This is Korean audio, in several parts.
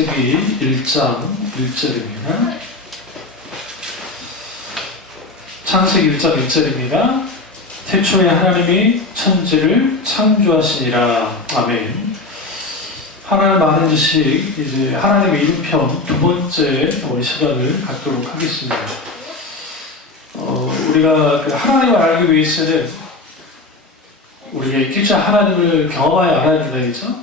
창세기 1장 1절입니다. 창세기 1장 1절입니다. 태초에 하나님이 천지를 창조하시니라. 아멘. 하나님 아는 지식, 이제 하나님의 이름편 두 번째 우리 시간을 갖도록 하겠습니다. 우리가 그 하나님을 알기 위해서는 우리가 기자 하나님을 경험하여 알아야 된다겠죠?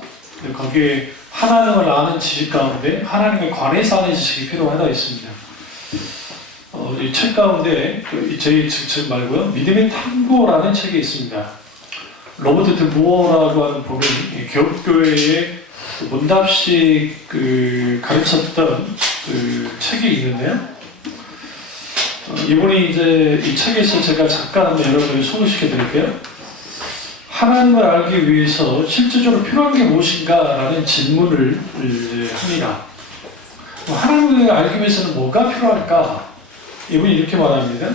거기에 하나님을 아는 지식 가운데 하나님에 관해서 아는 지식이 필요하다 있습니다. 이 책 가운데 제 책 말고요, 믿음의 탐구라는 책이 있습니다. 로버트 드무어라고 하는 분이 교육교회의 문답식 가르쳤던 책이 있는데요. 이분이 이제 이 책에서 제가 잠깐 여러분을 소개시켜 드릴게요. 하나님을 알기 위해서 실질적으로 필요한 게 무엇인가라는 질문을 합니다. 하나님을 알기 위해서는 뭐가 필요할까? 이분이 이렇게 말합니다.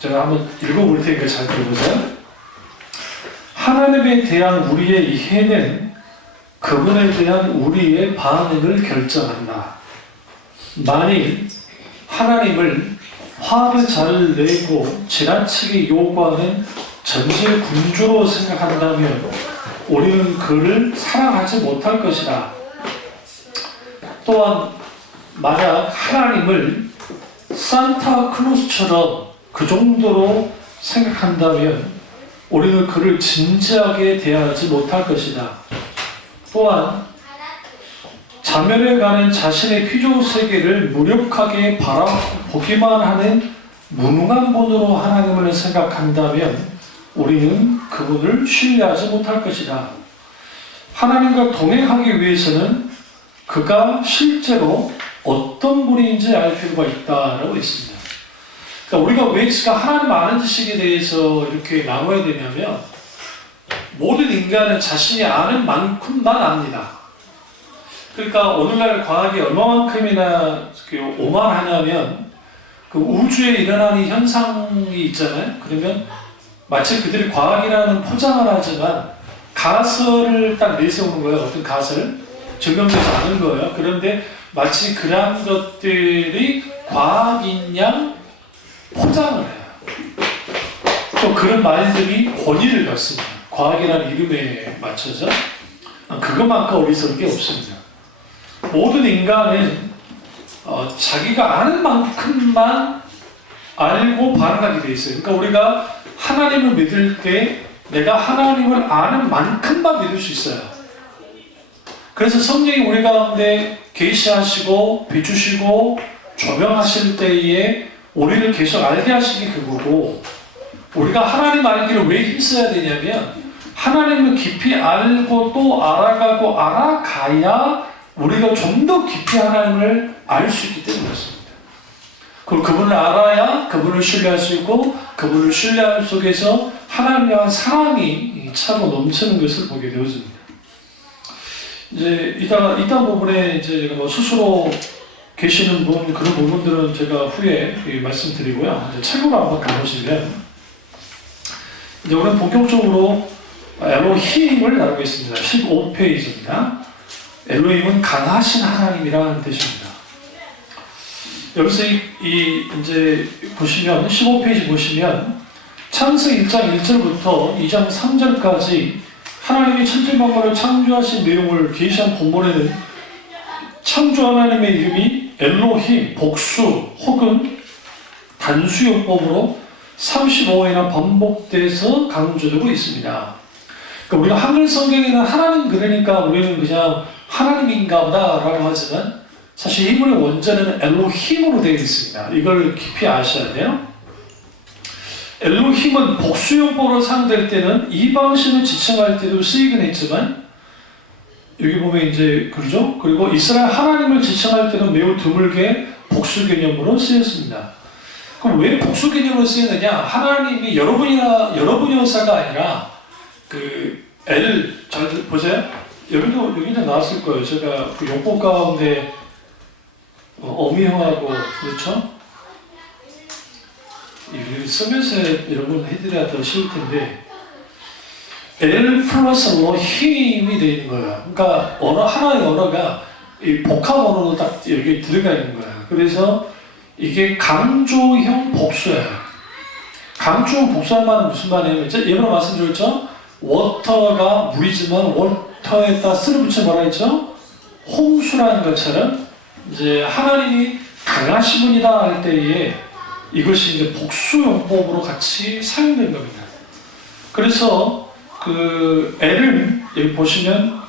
제가 한번 읽어볼 테니까 잘 들어보세요. 하나님에 대한 우리의 이해는 그분에 대한 우리의 반응을 결정한다. 만일 하나님을 화를 잘 내고 지나치게 요구하는 전지의 군주로 생각한다면 우리는 그를 사랑하지 못할 것이다. 또한 만약 하나님을 산타클로스처럼 그 정도로 생각한다면 우리는 그를 진지하게 대하지 못할 것이다. 또한 자멸해가는 자신의 피조 세계를 무력하게 바라보기만 하는 무능한 분으로 하나님을 생각한다면 우리는 그분을 신뢰하지 못할 것이다. 하나님과 동행하기 위해서는 그가 실제로 어떤 분인지 알 필요가 있다라고 했습니다. 그러니까 우리가 왜 하나님 아는 지식에 대해서 이렇게 나눠야 되냐면, 모든 인간은 자신이 아는 만큼만 압니다. 그러니까 오늘날 과학이 얼마만큼이나 오만하냐면, 그 우주에 일어나는 현상이 있잖아요. 그러면 마치 그들이 과학이라는 포장을 하지만 가설을 딱 내세우는 거예요. 어떤 가설 증명되지 않은 거예요. 그런데 마치 그런 것들이 과학인 양 포장을 해요. 또 그런 말들이 권위를 갖습니다. 과학이라는 이름에 맞춰서. 그것만큼 어리석은 게 없습니다. 모든 인간은 자기가 아는 만큼만 알고 반응하게 돼 있어요. 그러니까 우리가 하나님을 믿을 때 내가 하나님을 아는 만큼만 믿을 수 있어요. 그래서 성령이 우리 가운데 계시하시고 비추시고 조명하실 때에 우리를 계속 알게 하시기 그거고, 우리가 하나님 알기를 왜 힘써야 되냐면 하나님을 깊이 알고 또 알아가고 알아가야 우리가 좀 더 깊이 하나님을 알 수 있기 때문에 그렇습니다. 그리고 그분을 알아야 그분을 신뢰할 수 있고, 그분을 신뢰함 속에서 하나님에 대한 사랑이 차고 넘치는 것을 보게 되어집니다. 이제 이따 부분에 이제 제가 스스로 계시는 분, 그런 부분들은 제가 후에 말씀드리고요. 이제 책으로 한번 가보시면, 이제 우리는 본격적으로 엘로힘을 다루고 있습니다. 15페이지입니다. 엘로힘은 강하신 하나님이라는 뜻입니다. 여기서 이제 보시면 15페이지 보시면 창세기 1장 1절부터 2장 3절까지 하나님이 천지 만물을 창조하신 내용을 계시한 본문에는 창조 하나님의 이름이 엘로힘, 복수 혹은 단수요법으로 35회나 반복돼서 강조되고 있습니다. 그러니까 우리가 한글 성경에는 하나님 그러니까 우리는 그냥 하나님인가 보다라고 하지만 사실 히브리 원전에는 엘로힘으로 되어 있습니다. 이걸 깊이 아셔야 돼요. 엘로힘은 복수용법으로 사용될 때는 이방신을 지칭할 때도 쓰이긴 했지만, 여기 보면 이제 그러죠. 그리고 이스라엘 하나님을 지칭할 때는 매우 드물게 복수 개념으로 쓰였습니다. 그럼 왜 복수 개념으로 쓰이느냐? 하나님이 여러분이어서가 아니라 잘 보세요. 여기도 나왔을 거예요. 제가 그 용법 가운데 어미형하고 그렇죠? 쓰면서 여러분 해드려야 더 쉬울 텐데, L 플러스 로 힘이 되어 있는 거예요. 그러니까 하나의 언어가 이 복합어로 딱 여기 들어가 있는 거야. 그래서 이게 강조형 복수야. 강조형 복수할 말은 무슨 말이냐면, 예전에 말씀드렸죠? 워터가 물이지만 워터에다 쓰를 붙여 뭐라 했죠? 홍수라는 것처럼 이제 하나님이 강하신 분이다 할 때에 이것이 이제 복수용법으로 같이 사용된 겁니다. 그래서 그 L은 여기 보시면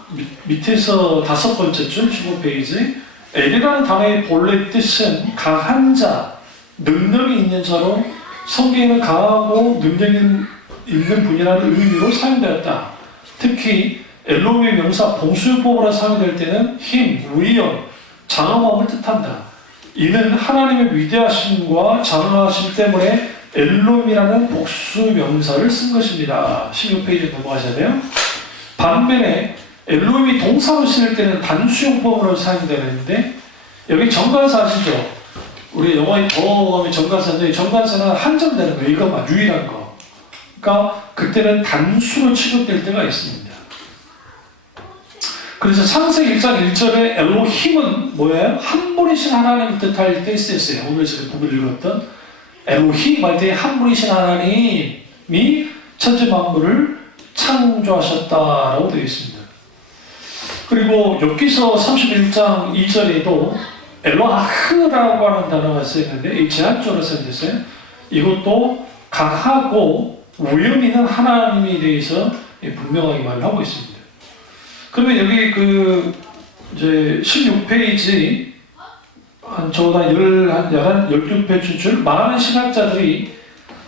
밑에서 5번째 줄 15페이지 L이라는 단어의 본래 뜻은 강한 자, 능력이 있는 자로 성경에는 강하고 능력이 있는 분이라는 의미로 사용되었다. 특히 엘로힘의 명사 복수용법으로 사용될 때는 힘, 위엄, 장엄함을 뜻한다. 이는 하나님의 위대하심과 장엄하심 때문에 엘로힘이라는 복수 명사를 쓴 것입니다. 16페이지 넘어가셔야 돼요. 반면에 엘로힘이 동사로 쓰일 때는 단수용법으로 사용되는데, 여기 정관사 아시죠? 우리 영어의 더음이 정관사인데, 정관사는 한정되는 거예요. 이것만 유일한 거. 그러니까 그때는 단수로 취급될 때가 있습니다. 그래서 창세기 1장 1절에 엘로힘은 뭐예요? 한 분이신 하나님을 뜻할 때 쓰였어요. 오늘 제가 부분 읽었던 엘로힘 할 때 한 분이신 하나님이 천지 만물을 창조하셨다라고 되어 있습니다. 그리고 엽기서 31장 2절에도 엘로하흐라고 하는 단어가 쓰였는데, 이 제한적으로 쓰였어요. 이것도 강하고 위엄 있는 하나님에 대해서 분명하게 말을 하고 있습니다. 그러면 여기 이제 16페이지 적어도 12페이지 줄 많은 신학자들이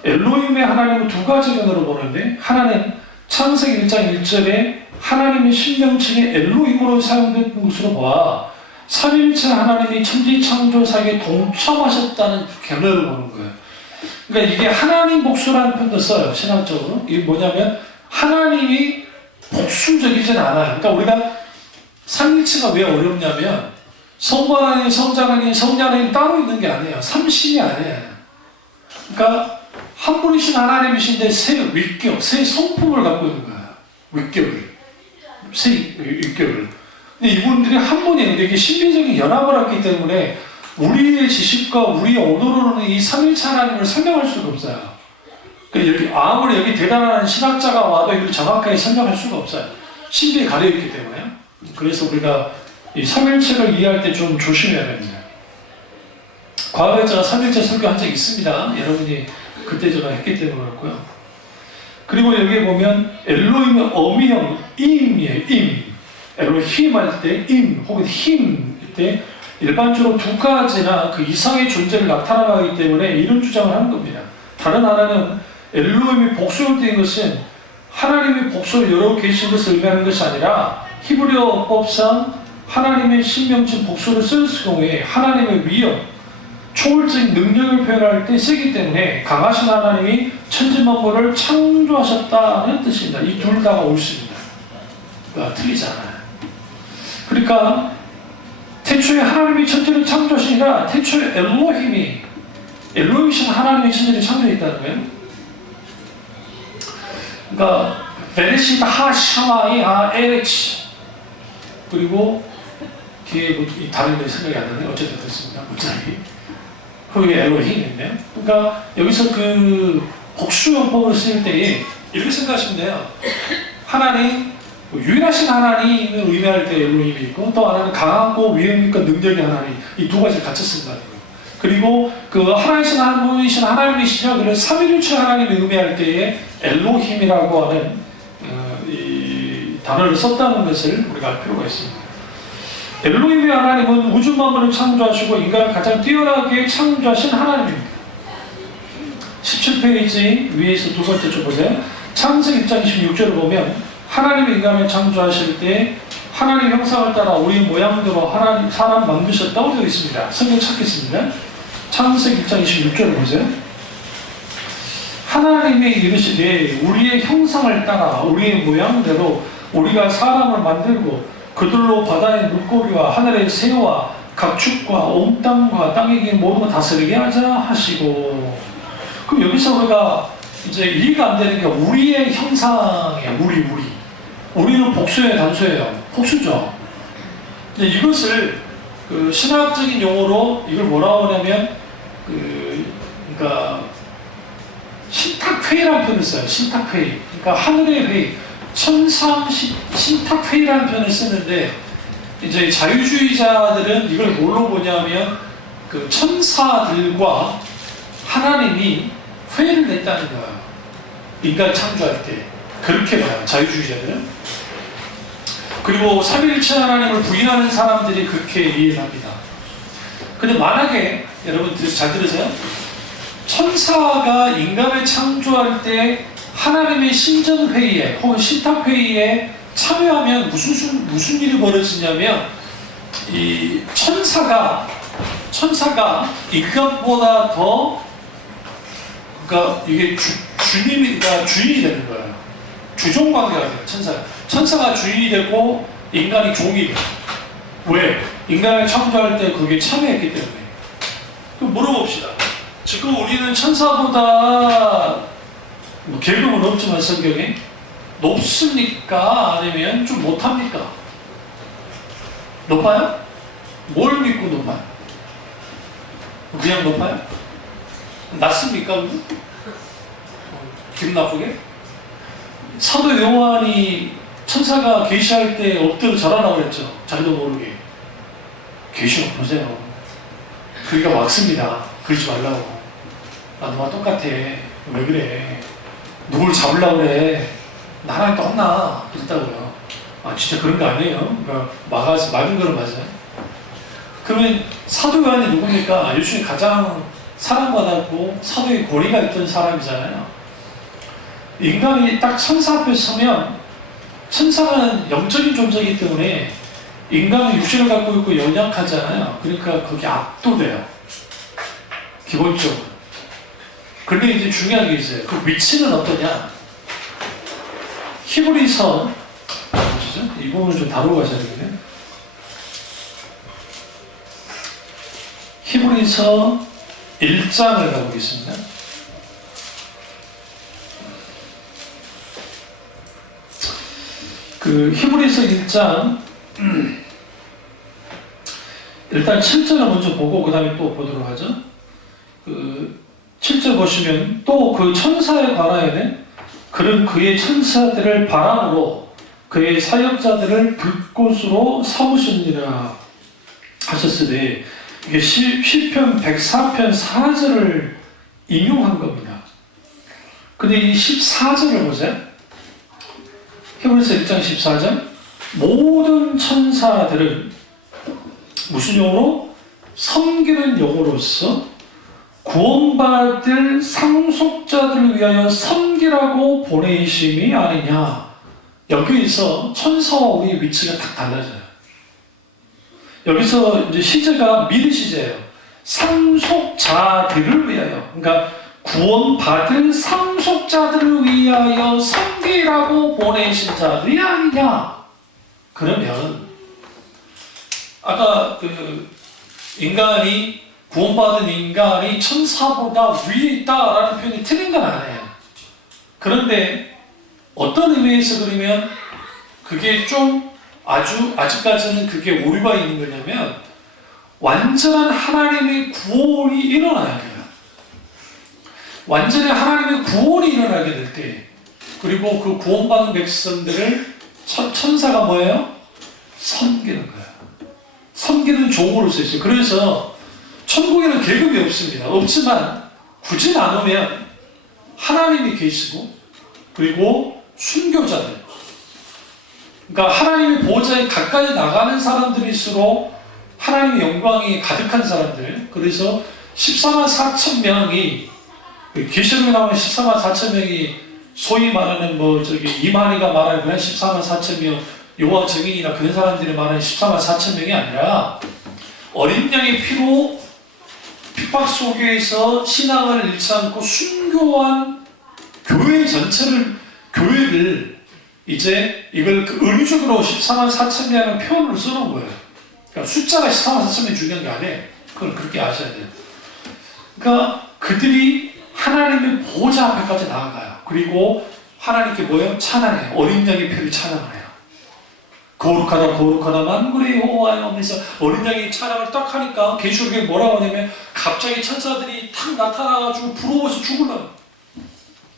엘로힘의 하나님을 두 가지 면으로 보는데, 하나는 창세기 1장 1절에 하나님의 신명칭이 엘로힘으로 사용된 것으로 봐 삼위일체 하나님이 천지 창조사에 동참하셨다는 견해를 보는 거예요. 그러니까 이게 하나님 복수라는 표현도 써요, 신학적으로. 이게 뭐냐면 하나님이 복수적이진 않아요. 그러니까 우리가 삼위일체가 왜 어렵냐면 성부 하나님, 성자 하나님, 성자 하나님 따로 있는 게 아니에요. 삼신이 아니에요. 그러니까 한 분이신 하나님이신데 세 윗격, 세 성품을 갖고 있는 거예요. 윗격을. 세 윗격을. 근데 이분들이 한 분이에요. 이게 신비적인 연합을 했기 때문에 우리의 지식과 우리의 언어로는 이 삼일체 하나님을 설명할 수가 없어요. 그러니까 아무리 여기 대단한 신학자가 와도 이걸 정확하게 설명할 수가 없어요. 신비에 가려있기 때문에. 그래서 우리가 이 삼일체를 이해할 때 좀 조심해야 됩니다. 과거에 제가 삼일체 설교한 적이 있습니다. 여러분이 그때 제가 했기 때문에 그렇고요. 그리고 여기에 보면 엘로힘의 어미형 임이에요. 임. 엘로힘 할 때 임 혹은 힘 때 일반적으로 두 가지나 그 이상의 존재를 나타나기 때문에 이런 주장을 하는 겁니다. 다른 하나는 엘로힘이 복수로 된 것은 하나님이 복수로 여러 계신 것을 의미하는 것이 아니라 히브리어법상 하나님의 신명칭 복수를 쓸 경우에 하나님의 위엄, 초월적인 능력을 표현할 때 쓰기 때문에 강하신 하나님이 천지만물을 창조하셨다는 뜻입니다. 이 둘 다가 옳습니다. 그러니까 틀리지 않아요. 그러니까 태초에 하나님이 천지를 창조하시니라 태초에 엘로힘이신 하나님이 천지를 창조했다는 거예요. 그러니까 베레시트 하샤마이 하에레치 그리고 뒤에 뭐 다른 데 생각이 안 나네. 어쨌든 됐습니다. 문장이 그게 엘로힘인데요. 그러니까 여기서 그 복수용법으로 쓰일 때에 이렇게 생각하시면 돼요. 하나님 유일하신 하나님을 의미할 때 엘로힘이 있고, 또 하나는 강하고 위엄 있고 능력이 하나님, 이 두 가지를 같이 쓴다는 거예요. 그리고 그 하나이신 하나님이신 하나님이시냐, 그래서 삼위일체 하나님을 의미할 때에 엘로힘이라고 하는 이 단어를 썼다는 것을 우리가 알 필요가 있습니다. 엘로힘의 하나님은 우주 만물을 창조하시고 인간을 가장 뛰어나게 창조하신 하나님입니다. 17페이지 위에서 두 번째 줄 보세요. 창세기 1장 26절을 보면 하나님이 인간을 창조하실 때 하나님 형상을 따라 우리 모양대로 하나님 사람 만드셨다고 되어 있습니다. 성경 찾겠습니다. 창세기 1장 26절을 보세요. 하나님이 이르시되 우리의 형상을 따라 우리의 모양대로 우리가 사람을 만들고 그들로 바다의 물고기와 하늘의 새와 각 축과 온 땅과 땅에 있는 모든 것 다스리게 하자 하시고. 그럼 여기서 우리가 이제 이해가 안 되는 게 우리의 형상이야. 우리는 복수예요, 단수예요? 복수죠. 근데 이것을 신학적인 용어로 이걸 뭐라고 하냐면 그러니까 신탁회의라는 표현을 써요. 신탁회의. 그러니까 하늘의 회의, 천상 신탁회의라는 표현을 쓰는데 이제 자유주의자들은 이걸 뭘로 보냐면 그 천사들과 하나님이 회의를 냈다는 거예요. 인간 창조할 때 그렇게 봐요. 자유주의자들은. 그리고 삼위일체 하나님을 부인하는 사람들이 그렇게 이해를 합니다. 근데 만약에 여러분 잘 들으세요. 천사가 인간을 창조할 때 하나님의 신전회의에 혹은 신탁회의에 참여하면 무슨 일이 벌어지냐면 이 천사가 인간보다 더 그러니까 이게 그러니까 주인이 되는 거예요. 주종 관계가 돼요. 천사가 주인이 되고 인간이 종이 돼요. 왜? 인간을 창조할 때 거기에 참여했기 때문에. 그럼 물어봅시다. 지금 우리는 천사보다 계급은 없지만 성경에 높습니까? 아니면 좀 못합니까? 높아요? 뭘 믿고 높아요? 그냥 높아요? 낮습니까? 기분 나쁘게? 사도 요한이 천사가 계시할 때 엎드려 절하라고 그랬죠. 자기도 모르게. 계시 보세요. 그러니까 막습니다. 그러지 말라고. 나 너와 똑같아. 왜 그래? 누굴 잡으려고 그래? 나랑 또 혼나. 그랬다고요. 아 진짜 그런 거 아니에요? 그러니까 막은 거는 맞아요. 그러면 사도 요한이 누굽니까? 요즘에 가장 사랑받았고 사도의 고리가 있던 사람이잖아요. 인간이 딱 천사 앞에 서면 천사는 영적인 존재이기 때문에 인간은 육신을 갖고 있고 연약하잖아요. 그러니까 거기 압도돼요. 기본적으로. 근데 이제 중요한 게 있어요. 그 위치는 어떠냐? 히브리서 뭐죠? 이 부분을 좀 다루고 가셔야 되겠네요. 히브리서 1장을 가보겠습니다. 그 히브리서 1장 일단 7절을 먼저 보고 그 다음에 또 보도록 하죠. 그 7절 보시면 또 그 천사에 관하여는 그는 그의 천사들을 바람으로 그의 사역자들을 불꽃으로 삼으시느니라 하셨으니 이게 시편 104편 4절을 인용한 겁니다. 근데 이 14절을 보세요. 히브리서 1장 14절 모든 천사들은 무슨 용어로? 섬기는 용어로서 구원받을 상속자들을 위하여 섬기라고 보내심이 아니냐. 여기서 천사와 우리의 위치가 딱 달라져요. 여기서 이제 시제가 미리 시제예요. 상속자들을 위하여. 그러니까 구원받을 상속자들을 위하여 섬기라고 보내신 자들이 아니냐. 그러면 아까 구원받은 인간이 천사보다 위에 있다라는 표현이 틀린 건 아니에요. 그런데 어떤 의미에서 그러면 그게 좀 아직까지는 그게 오류가 있는 거냐면 완전한 하나님의 구원이 일어나야 돼요. 완전히 하나님의 구원이 일어나게 될 때, 그리고 그 구원받은 백성들을 천사가 뭐예요? 섬기는 거예요. 섬기는 종으로 쓰였어요. 그래서 천국에는 계급이 없습니다. 없지만 굳이 나누면 하나님이 계시고 그리고 순교자들, 그러니까 하나님의 보호자에 가까이 나가는 사람들일수록 하나님의 영광이 가득한 사람들. 그래서 14만 4천 명이 계시록에 나오는 14만 4천 명이 소위 말하는 이만희가 말하는 그냥 14만 4천 명 여호와 증인이나 그런 사람들이 말하는 14만 4천 명이 아니라 어린 양의 피로 핍박 속에서 신앙을 잃지 않고 순교한 교회를 이제 이걸 은유적으로 14만 4천 명이라는 표현으로 써놓은 거예요. 그러니까 숫자가 14만 4천 명이 중요한 게 아니에요. 그걸 그렇게 아셔야 돼요. 그러니까 그들이 하나님의 보호자 앞에까지 나아가요. 그리고 하나님께 뭐예요? 찬양해요. 어린 양의 피를 찬양을 해요. 거룩하다 거룩하다 만군의 여호와여 하면서 어린 양이 찬양을 딱 하니까 계시록에 뭐라고 하냐면 갑자기 천사들이 탁 나타나가지고 부러워서 죽으려고.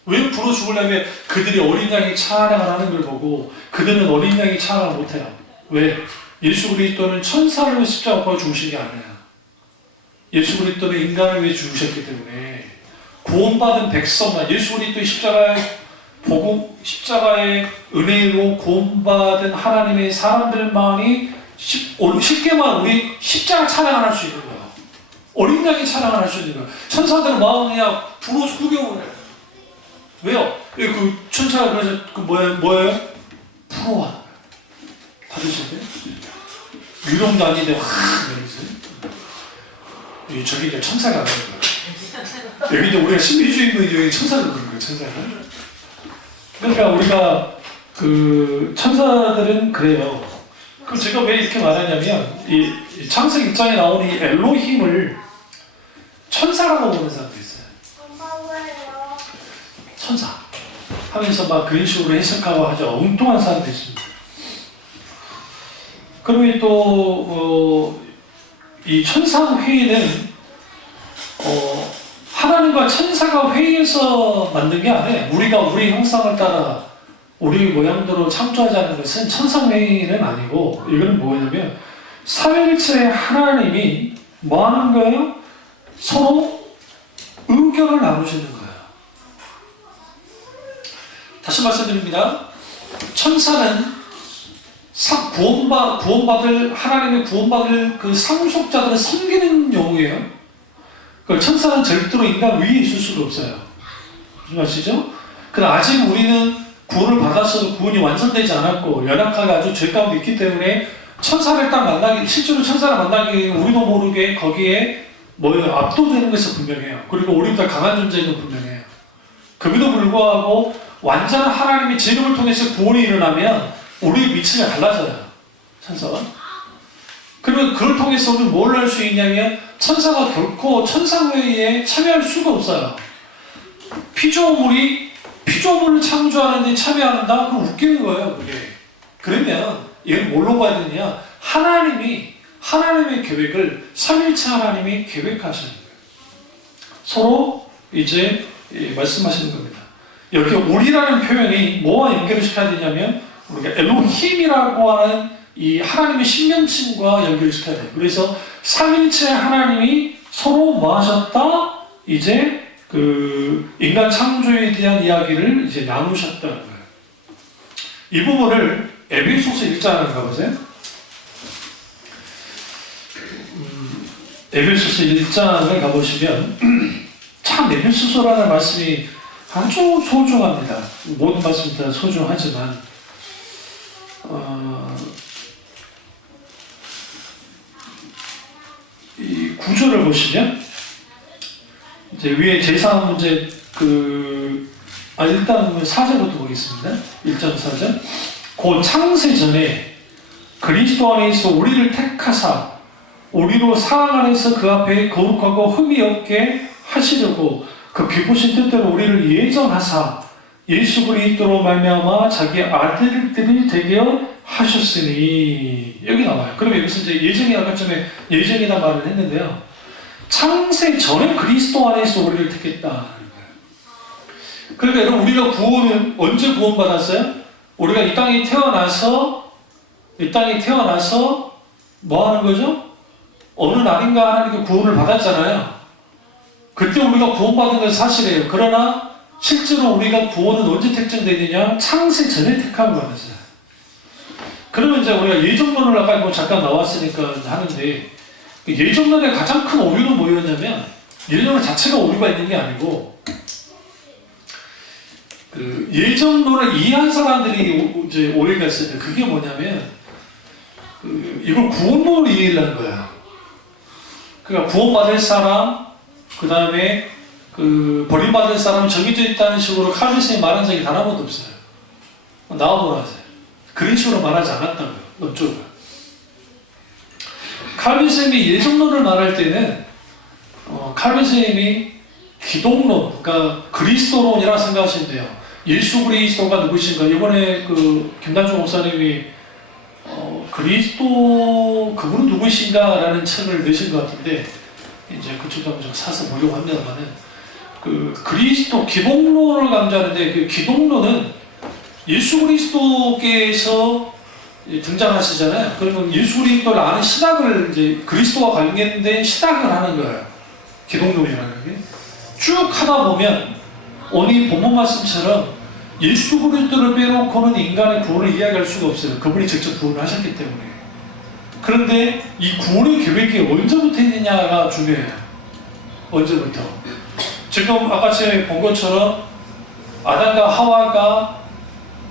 왜 부러워 죽으려면 그들이 어린 양이 찬양을 하는 걸 보고 그들은 어린 양이 찬양을 못해요. 왜? 예수 그리스도는 천사를 위해 십자가에 죽으신 게 아니에요. 예수 그리스도는 인간을 위해 죽으셨기 때문에 구원받은 백성만 예수 그리스도의 십자가의 은혜로 구원받은 하나님의 사람들만이 쉽게만 우리 십자가 찬양을 할 수 있는 거예요. 어린 양이 찬양을 할 수 있는 거예요. 천사들은 마음이 그냥 부러워서 구경을 해요. 왜요? 그 천사가 그래서 뭐예요? 부러워. 받으셨대요? 유령도 아닌데 이러면서 저기 이제 천사가 그런 거예요. 여기 이제 우리가 신비주의는 여기 천사가 그런 거예요. 천사가. 그러니까 우리가 그 천사들은 그래요. 그럼 제가 왜 이렇게 말하냐면 이 창세기 1장에 나오는 이 엘로힘을 천사라고 보는 사람도 있어요. 천사 하면서 막 그런 식으로 해석하고 하죠. 엉뚱한 사람도 있습니다. 그러면 또 이 천상 회의는 하나님과 천사가 회의해서 만든 게 아니에요. 우리가 우리 형상을 따라 우리 모양대로 창조하자는 것은 천상 회의는 아니고 이거는 뭐냐면 삼위일체의 하나님이 뭐 하는 거예요? 서로 의견을 나누시는 거예요. 다시 말씀드립니다. 천사는 구원받을 하나님의 구원받을 그 상속자들을 섬기는 영웅이에요. 그 천사는 절대로 인간 위에 있을 수가 없어요. 무슨 말이죠? 그러나 아직 우리는 구원을 받았어도 구원이 완성되지 않았고 연약하게 아주 죄 가운데 있기 때문에 천사를 딱 만나기 실제로 천사를 만나기 우리도 모르게 거기에 압도되는 것이 분명해요. 그리고 우리보다 강한 존재는 분명해요. 그럼에도 불구하고 완전한 하나님의 진음을 통해서 구원이 일어나면 우리의 위치가 달라져요. 천사가. 그러면 그걸 통해서 우리는 뭘 할 수 있냐면 천사가 결코 천상회의에 참여할 수가 없어요. 피조물을 창조하는 데 참여한다? 그럼 웃기는 거예요. 그게. 그러면 얘는 뭘로 봐야 되냐? 하나님의 계획을 삼위일체 하나님이 계획하시는 거예요. 서로 이제 말씀하시는 겁니다. 여기 우리라는 표현이 뭐와 연결을 시켜야 되냐면 우리가 엘로힘이라고 하는 이 하나님의 신명칭과 연결시켜야 돼요. 그래서 삼위일체 하나님이 서로 뭐 하셨다? 이제 그 인간 창조에 대한 이야기를 이제 나누셨다는 거예요. 이 부분을 에베소서 1장을 가보세요. 에베소서 1장을 가보시면 참 에베소서라는 말씀이 아주 소중합니다. 모든 말씀이 다 소중하지만 이 구조를 보시면 이제 위에 제사한 문제 일단 4절부터 보겠습니다. 1장 4절. 곧 창세 전에 그리스도 안에서 우리를 택하사 우리로 사랑 안에서 그 앞에 거룩하고 흠이 없게 하시려고 그 기쁘신 뜻대로 우리를 예정하사 예수 그리스도로 말미암아 자기 아들들이 되게 하셨으니 여기 나와요. 그러면 여기서 이제 예정이 아까 전에 예정이라 말을 했는데요. 창세 전에 그리스도 안에서 우리를 택했다. 그러니까 여러분 우리가 구원은 언제 구원받았어요? 우리가 이 땅에 태어나서 뭐 하는 거죠? 어느 날인가 하나님께 구원을 받았잖아요. 그때 우리가 구원받은 것은 사실이에요. 그러나 실제로 우리가 구원은 언제 택정되느냐? 창세 전에 택함을 받았어요. 그러면 이제 우리가 예정론을 아까 뭐 잠깐 나왔으니까 하는데 예정론의 가장 큰 오류는 뭐였냐면 예정론 자체가 오류가 있는 게 아니고 그 예정론을 이해한 사람들이 이제 오해가 있어요. 그게 뭐냐면 이걸 구원론으로 이해를 한 거야. 그러니까 구원받을 사람, 그 다음에 버림받을 사람은 정해져 있다는 식으로 칼빈이 말한 적이 단 한 번도 없어요. 나와보라 하세요. 그런 식으로 말하지 않았다고요. 논조가. 칼빈이 예정론을 말할 때는 칼빈이 기독론, 그러니까 그리스도론이라고 생각하시면 돼요. 예수 그리스도가 누구신가? 이번에 김단중 목사님이 그리스도 그분은 누구신가라는 책을 내신 것 같은데 이제 그쪽도 한번 좀 사서 보려고 합니다만은 그 그리스도 기독론을 강조하는데 그 기독론은 예수 그리스도께서 등장하시잖아요. 그러면 예수 그리스도를 아는 신학을 이제 그리스도와 관련된 신학을 하는 거예요. 기독론이라는 게 쭉 하다 보면 오늘 본문 말씀처럼 예수 그리스도를 빼놓고는 인간의 구원을 이야기할 수가 없어요. 그분이 직접 구원을 하셨기 때문에. 그런데 이 구원의 계획이 언제부터 있느냐가 중요해요. 언제부터? 지금 아까 제가 본 것처럼 아담과 하와가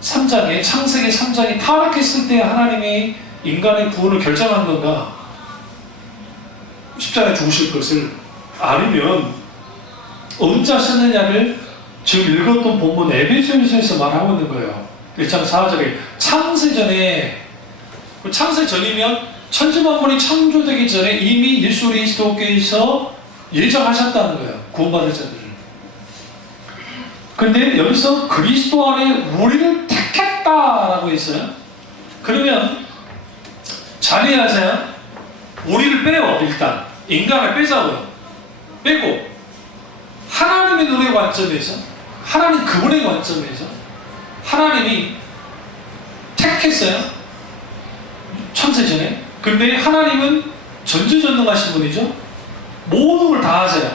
3장에 창세기 3장에 타락했을 때 하나님이 인간의 구원을 결정한 건가? 십자가에 죽으실 것을 아니면 언제 하셨느냐를 지금 읽었던 본문 에베소서에서 말하고 있는 거예요. 1장 4절에 창세전에 창세전이면 천지만물이 창조되기 전에 이미 예수 그리스도께서 예정하셨다는 거예요. 구원받을 자들을. 근데 여기서 그리스도 안에 우리를 택했다라고 했어요. 그러면 잘 이해하세요. 우리를 빼요. 일단 인간을 빼자고요. 빼고 하나님의 눈의 관점에서 하나님 그분의 관점에서 하나님이 택했어요. 창세전에. 근데 하나님은 전지전능하신 분이죠. 모든 걸 다 아세요.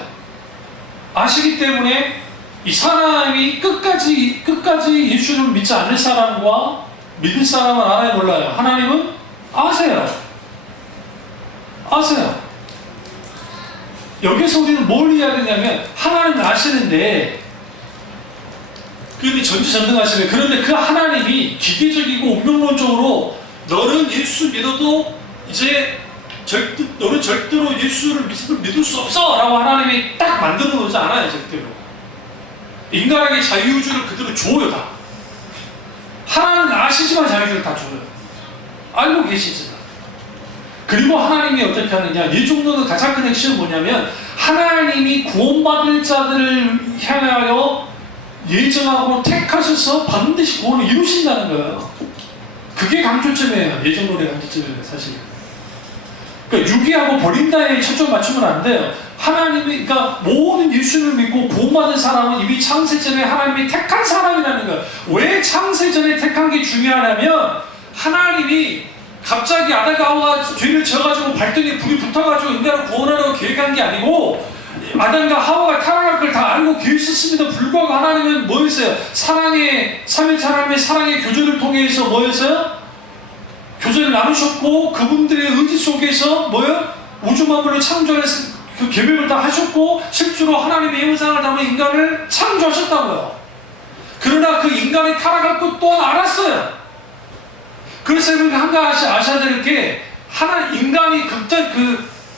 아시기 때문에 이 사람이 끝까지 예수를 믿지 않을 사람과 믿을 사람은 알아요, 몰라요? 하나님은 아세요. 아세요. 여기서 우리는 뭘 이야기하냐면 하나님은 아시는데 그분이 전지전능하시네. 그런데 그 하나님이 기계적이고 운명론적으로 너는 예수 믿어도 이제 너는 절대로 예수를 믿을 수 없어 라고 하나님이 딱 만들어 놓지 않아요. 절대로. 인간에게 자유의지를 그대로 줘요. 다. 하나님은 아시지만 자유의지를 다 줘요. 알고 계시지만. 그리고 하나님이 어떻게 하느냐. 이 정도는 가장 큰 핵심은 뭐냐면 하나님이 구원받을 자들을 향하여 예정하고 택하셔서 반드시 구원을 이루신다는 거예요. 그게 강조점이에요. 예정론의 강조점이에요. 사실. 그러니까 유기하고 버린다에 초점 맞추면 안 돼요. 하나님이, 그러니까 모든 예수를 믿고 구원받은 사람은 이미 창세전에 하나님이 택한 사람이라는 거예요. 왜 창세전에 택한 게 중요하냐면 하나님이 갑자기 아담과 하와가 죄를 지어가지고 발등에 불이 붙어가지고 인간을 구원하려고 계획한 게 아니고 아담과 하와가 타락할 걸 다 알고 계셨음에도 불구하고 하나님은 뭐였어요? 사랑의 삼위일체 하나님의 사랑의 교제를 통해서 뭐였어요? 교제를 나누셨고 그분들의 의지 속에서 뭐요? 우주 만물을 창조해서 그 계획을 다 하셨고 실제로 하나님의 형상을 담은 인간을 창조하셨다고요. 그러나 그 인간이 타락할 것 또한 알았어요. 그래서 여러분 한 가지 아셔야 될 게 인간이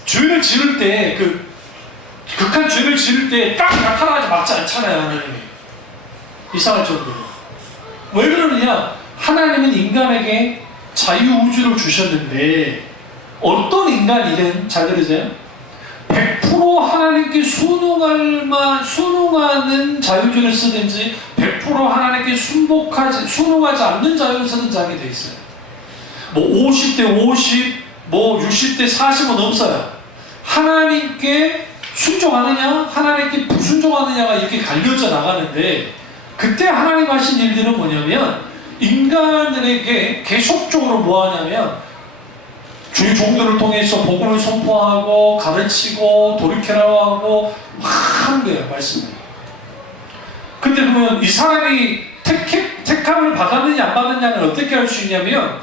죄를 지을 때 극한 죄를 지을 때 딱 나타나지 막지 않잖아요. 하나님이. 이상할 정도로. 왜 그러느냐? 하나님은 인간에게 자유우주를 주셨는데 어떤 인간이든 잘 들으세요. 100% 하나님께 순응하는 자유주를 쓰든지 100% 하나님께 순응하지 않는 자유를 쓰든지 하게 돼 있어요. 뭐 50대 50, 뭐 60대 40은 없어요. 하나님께 순종하느냐, 하나님께 불순종하느냐가 이렇게 갈려져 나가는데 그때 하나님 하신 일들은 뭐냐면 인간들에게 계속적으로 뭐 하냐면 주의 종들을 통해서 복음을 선포하고 가르치고 돌이켜라고 하고 막 하는 거예요. 말씀을. 근데 보면 이 사람이 택함을 받았느냐 안 받았느냐는 어떻게 할 수 있냐면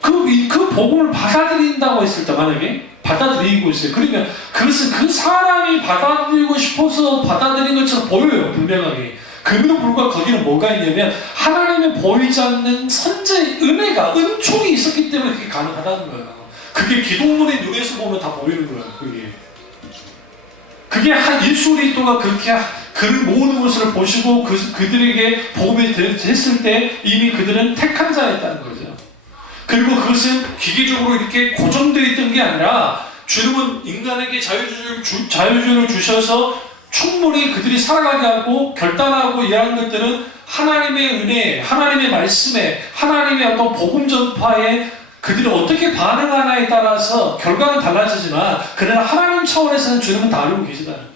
그 복음을 받아들인다고 했을 때 만약에 받아들이고 있어요. 그러면 그것은 그 사람이 받아들이고 싶어서 받아들인 것처럼 보여요. 분명하게. 그럼에도 불구하고 거기는 뭐가 있냐면 하나님의 보이지 않는 선제의 은혜가 은총이 있었기 때문에 그게 가능하다는 거예요. 그게 기독론의 눈에서 보면 다 보이는 거예요. 그게 예수 그리스도가 그렇게 그 모든 것을 보시고 그들에게 복음이 됐을 때 이미 그들은 택한 자였다는 거죠. 그리고 그것은 기계적으로 이렇게 고정되어 있던 게 아니라 주님은 인간에게 자유주의를 주셔서 충분히 그들이 살아가게 하고 결단하고 이러한 것들은 하나님의 은혜, 하나님의 말씀에, 하나님의 어떤 복음 전파에 그들이 어떻게 반응하냐에 따라서 결과는 달라지지만 그러나 하나님 차원에서는 주님은 다 알고 계시다는 거예요.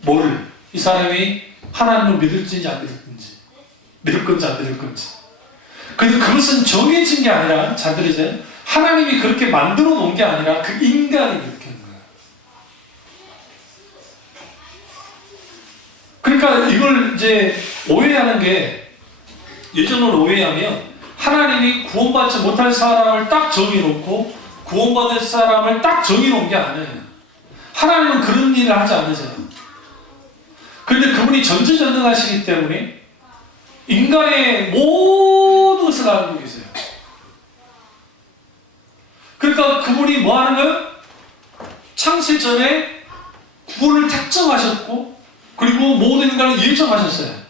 뭐를? 이 사람이 하나님을 믿을지 안 믿을지, 믿을 건지 안 믿을 건지. 그런데 그것은 정해진 게 아니라, 잘 들으세요? 하나님이 그렇게 만들어 놓은 게 아니라 그 인간이 그렇게 하는 거예요. 그러니까 이걸 이제 오해하는 게, 예전으로 오해하면 하나님이 구원받지 못할 사람을 딱 정해놓고 구원받을 사람을 딱 정해놓은 게 아니에요. 하나님은 그런 일을 하지 않으세요. 그런데 그분이 전지전능하시기 때문에 인간의 모든 것을 알고 계세요. 그러니까 그분이 뭐 하는 거예요? 창세 전에 구원을 택정하셨고, 그리고 모든 인간을 예정하셨어요.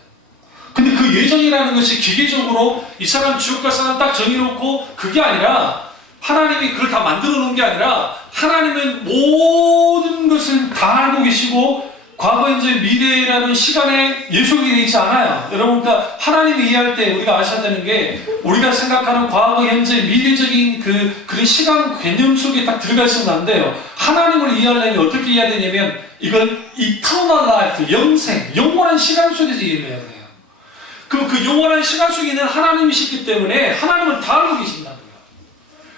근데 그 예정이라는 것이 기계적으로 이 사람 지옥 갈 사람 딱 정해놓고 그게 아니라, 하나님이 그걸 다 만들어 놓은 게 아니라 하나님은 모든 것을 다 알고 계시고 과거, 현재, 미래라는 시간에 예속이 되어 있지 않아요. 여러분, 그러니까 하나님이 이해할 때 우리가 아셔야 되는 게, 우리가 생각하는 과거, 현재, 미래적인 그런 시간 개념 속에 딱 들어가 있으면 안 돼요. 하나님을 이해하려면 어떻게 이해해야 되냐면, 이걸 eternal life, 영생, 영원한 시간 속에서 이해를 해야 돼요. 그 영원한 시간 속에 있는 하나님이시기 때문에 하나님은 다 알고 계신다는 거예요.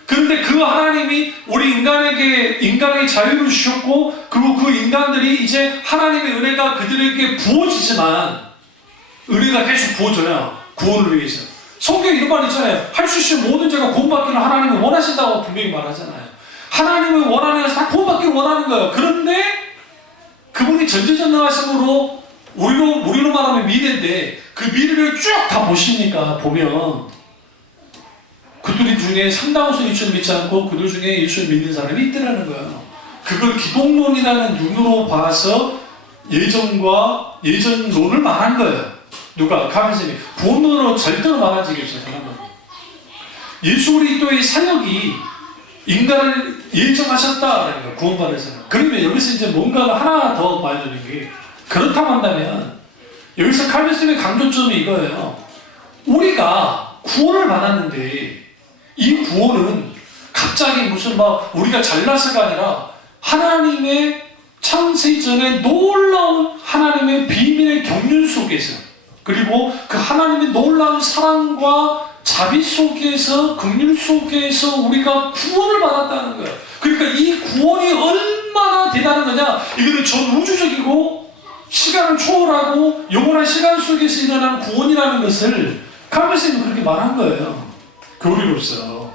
그런데 그 하나님이 우리 인간에게 자유를 주셨고, 그리고 그 인간들이 이제 하나님의 은혜가 그들에게 부어지지만, 은혜가 계속 부어져요. 구원을 위해서. 성경에 이런 말 있잖아요. 할 수 있는 모든 죄가 구원받기를 하나님이 원하신다고 분명히 말하잖아요. 하나님을 원하는 것은 다 구원받기를 원하는 거예요. 그런데 그분이 전지전능하심으로 우리로 말하면 미래인데, 그 미래를 쭉 다 보면 그들 중에 상당수 예수를 믿지 않고 그들 중에 예수를 믿는 사람이 있더라는 거예요. 그걸 기독론이라는 눈으로 봐서 예전론을 말한 거예요. 누가? 가르침이. 구원론으로 절대로 말한 적이 없어요. 예수 그리스도의 사역이 인간을 예정하셨다라는 거예요. 구원받을 사람. 그러면 여기서 이제 뭔가 하나 더 봐야 되는 게, 그렇다고 한다면 여기서 칼빈스의 강조점이 이거예요. 우리가 구원을 받았는데 이 구원은 갑자기 무슨 우리가 잘나서가 아니라 하나님의 창세 전에 놀라운 하나님의 비밀의 경륜 속에서, 그리고 그 하나님의 놀라운 사랑과 자비 속에서, 긍휼 속에서 우리가 구원을 받았다는 거예요. 그러니까 이 구원이 얼마나 대단한 거냐, 이거는 전 우주적이고 시간을 초월하고 영원한 시간 속에서 일어난 구원이라는 것을 칼빈스는 그렇게 말한 거예요. 교리로서.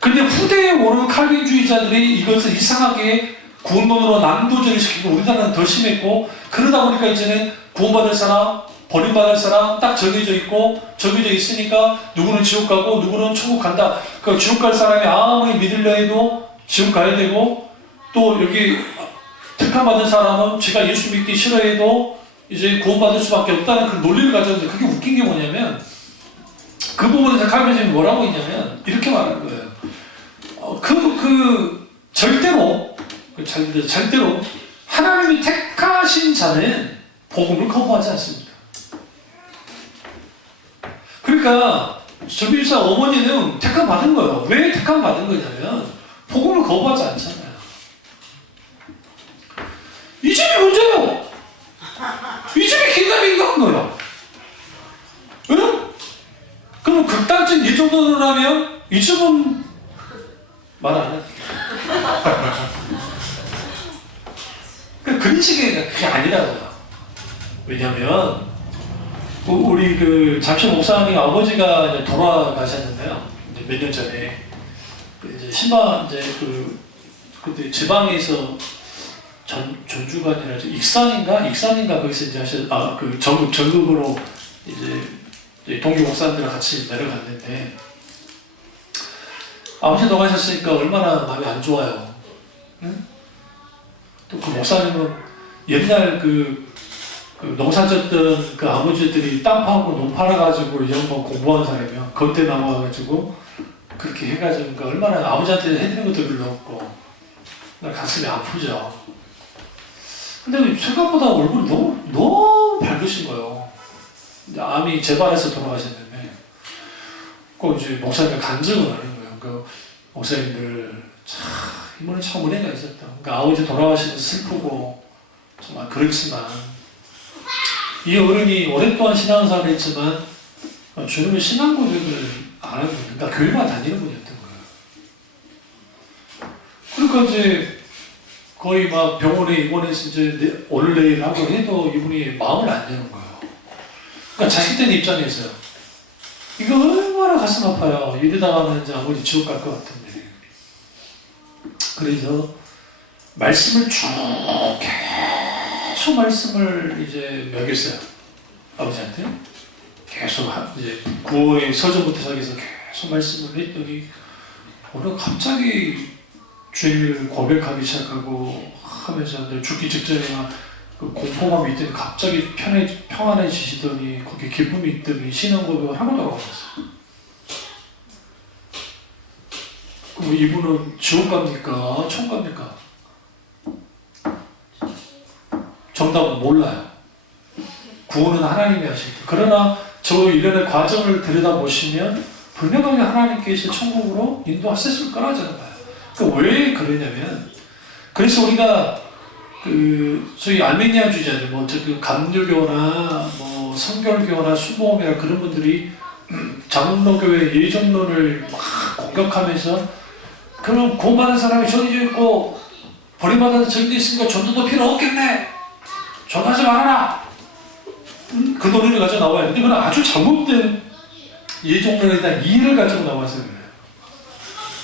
근데 후대에 오른 칼빈주의자들이 이것을 이상하게 구원론으로 난도전을 시키고, 우리나라는 더 심했고, 그러다 보니까 이제는 구원받을 사람, 버림받을 사람 딱 정해져 있고, 정해져 있으니까 누구는 지옥 가고 누구는 천국 간다. 그 지옥 갈 사람이 아무리 믿으려 해도 지옥 가야 되고, 또 여기 특함받은 사람은 제가 예수 믿기 싫어해도 이제 구원받을 수밖에 없다는 그 논리를 가졌는데, 그게 웃긴 게 뭐냐면, 그 부분에서 칼빈이 뭐라고 했냐면 이렇게 말하는 거예요. 절대로 하나님이 택하신 자는 복음을 거부하지 않습니다. 그러니까 전비사 어머니는 택함 받은 거예요. 왜 택함 받은 거냐면 복음을 거부하지 않잖아요. 이 집이 문제예요. 이 집이 긴가민가한 거예요. 응? 그럼 극단적 이 정도로 하면 이 집은 말 안 해. 그런 식의 그게 아니라고요. 왜냐면 우리 그 잠시 목사님 아버지가 이제 돌아가셨는데요. 몇 년 전에 이제 그때 지방에서 전주가 아니라 익산인가 거기서 이제 전국으로 이제 동기 목사님들과 같이 내려갔는데, 아버지 돌아가셨으니까 얼마나 마음이 안 좋아요. 응? 또 그 목사님은 옛날 그 농사 졌던 그 아버지들이 땅 파고 논 팔아가지고 이 양반 공부한 사람이요. 겉에 남아가지고 그렇게 해가지고, 그러니까 얼마나 아버지한테 해드린 것도 별로 없고, 가슴이 아프죠. 근데 생각보다 얼굴이 너무 밝으신 거예요. 암이 재발해서 돌아가셨는데, 꼭 이제 목사님이 간증을 하는 거예요. 그 목사님들 참 이번에 참 은혜가 있었다. 그러니까 아버지 돌아가시는 슬프고 정말 그렇지만 이 어른이 오랫동안 신앙생활을 했지만 주님의 신앙 고백을 안 하고 그러니까 교회만 다니는 분이었던 거예요. 그러니까 이제 거의 막 병원에 입원해서 이제 오늘 내일 하고 해도 이분이 마음을 안 여는 거예요. 그러니까 자식들 입장에서요. 이거 얼마나 가슴 아파요. 이러다가는 이제 아버지 지옥 갈 것 같은데. 그래서 말씀을 쭉 계속 말씀을 이제 먹였어요. 아버지한테. 계속 이제 구호의 서전부터 시작해서 계속 말씀을 했더니 오늘 갑자기 주님을 고백하기 시작하고 하면서 죽기 직전에 그 공포감이 있더니 갑자기 평안해지시더니 거기에 기쁨이 있더니 신앙 고백을 하고 돌아가셨어요. 그럼 이분은 지옥 갑니까? 천 갑니까? 정답은 몰라요. 구원은 하나님이 하실 때. 그러나 저 일련의 과정을 들여다보시면 분명하게 하나님께서 천국으로 인도하셨을 거라는 거예요. 그러니까 왜 그러냐면 그래서 우리가 소위 알메니아주의자들 그 감류교나 성결교나 순복음이나 그런 분들이 장로교회 예정론을 막 공격하면서 그럼 구원받은 사람이 정해져 있고 버림받아서 정해져 있으니까 전도도 필요 없겠네. 전하지 말아라. 그 논리를 가지고 나와요. 근데 그건 아주 잘못된 예정론에 대한 이해를 가지고 나와서 그래요.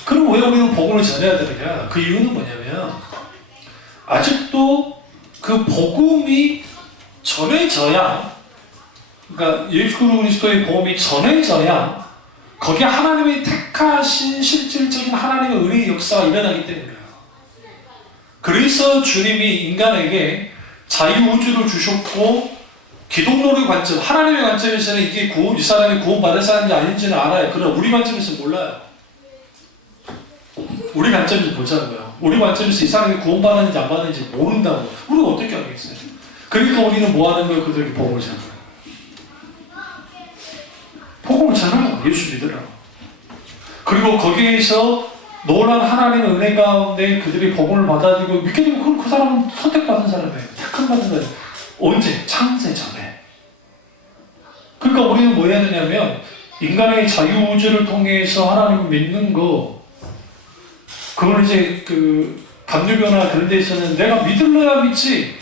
그럼 왜 우리는 복음을 전해야 되느냐? 그 이유는 뭐냐면 아직도 그 복음이 전해져야, 그러니까 예수 그리스도의 복음이 전해져야 거기에 하나님이 택하신 실질적인 하나님의 은혜의 역사가 일어나기 때문이에요. 그래서 주님이 인간에게 자유우주를 주셨고 기독론의 관점, 하나님의 관점에서는 이게 이 사람이 구원받을 사람인지 아닌지는 알아요. 그러나 우리 관점에서는 몰라요. 우리 관점에서 보자고요. 우리 관점에서 이 사람이 구원받았는지 안 받았는지 모른다고. 우리가 어떻게 알겠어요? 그러니까 우리는 뭐 하는 거예요? 그들에게 복음을 전하는 거예요. 복음을 전하라고. 예수 믿으라고. 그리고 거기에서 놀란 하나님의 은혜 가운데 그들이 복음을 받아들이고 믿게 되면 그럼 그 사람은 선택받은 사람이에요. 택함받은 사람이에요. 언제? 창세 전에. 그러니까 우리는 뭐 해야 되냐면 인간의 자유우주를 통해서 하나님을 믿는 거, 그걸 이제 감류교나 그런 데에서는 내가 믿을래야 믿지.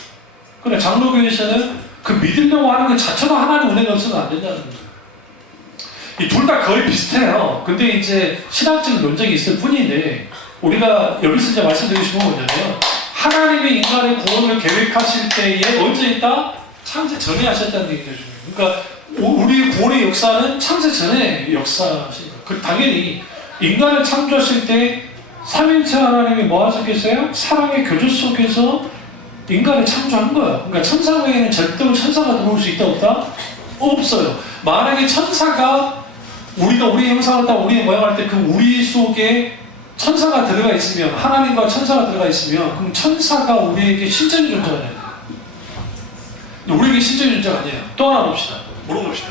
그래, 장로교에서는 그 믿으려고 하는 것 자체가 하나님 은혜가 없으면 안 된다는 거예요. 이 둘 다 거의 비슷해요. 근데 이제 신학적인 논쟁이 있을 뿐인데, 우리가 여기서 이제 말씀드리고 싶은 건 뭐냐면, 하나님이 인간의 구원을 계획하실 때에 언제 있다? 창세 전에 하셨다는 얘기죠. 그러니까 우리의 구원의 역사는 창세 전에 역사하신 거예요. 당연히 인간을 창조하실 때 삼위일체 하나님이 뭐 하셨겠어요? 사랑의 교제 속에서 인간을 창조한 거예요. 그러니까 천사 외에는 절대로 천사가 들어올 수 있다 없다? 없어요. 만약에 천사가 우리가 우리 형상을 따라 우리의 모양을 할 때 그 우리 속에 천사가 들어가 있으면, 하나님과 천사가 들어가 있으면, 그럼 천사가 우리에게 신적인 존재가 아니에요. 우리에게 신적인 존재가 아니에요. 또 하나 봅시다. 물어봅시다.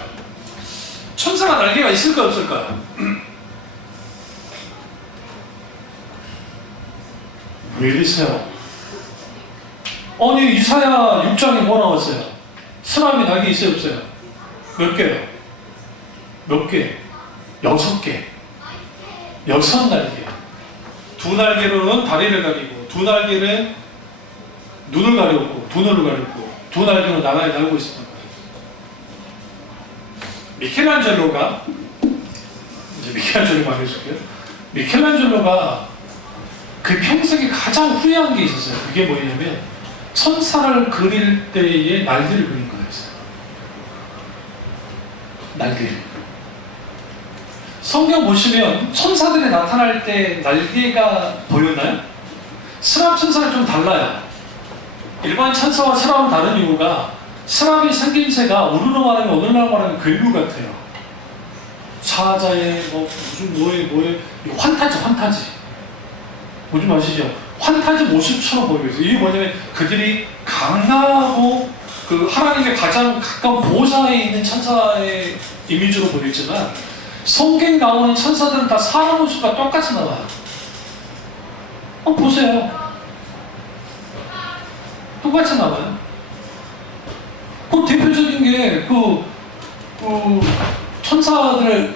천사가 날개가 있을까 없을까요? 왜 이러세요? 아니 이사야 6장에 뭐 나왔어요? 사람이 날개 있어요 없어요? 몇 개요? 몇 개? 6개. 6날개. 두 날개로는 다리를 가리고, 두 날개는 눈을 가렸고, 두 눈을 가렸고, 두 날개는 나라에 날고 있었단 말이에요. 미켈란젤로가, 이제 미켈란젤로 말해줄게요. 미켈란젤로가 그 평생에 가장 후회한 게 있었어요. 그게 뭐냐면 천사를 그릴 때의 날개를 그린 거였어요. 날개를. 성경 보시면 천사들이 나타날 때 날개가 보였나요? 스랍 천사는 좀 달라요. 일반 천사와 스랍은 다른 이유가 스랍의 생김새가 우리로 말하면 오늘날 말하면 괴물 같아요. 사자의 무슨 뭐에 환타지 뭐지 마시죠? 환타지 모습처럼 보이고 있어요. 이게 뭐냐면 그들이 강하고 그 하나님의 가장 가까운 보좌에 있는 천사의 이미지로 보이지만 성경에 나오는 천사들은 다 사람 모습과 똑같이 나와요. 보세요. 똑같이 나와요. 그 대표적인 게 천사들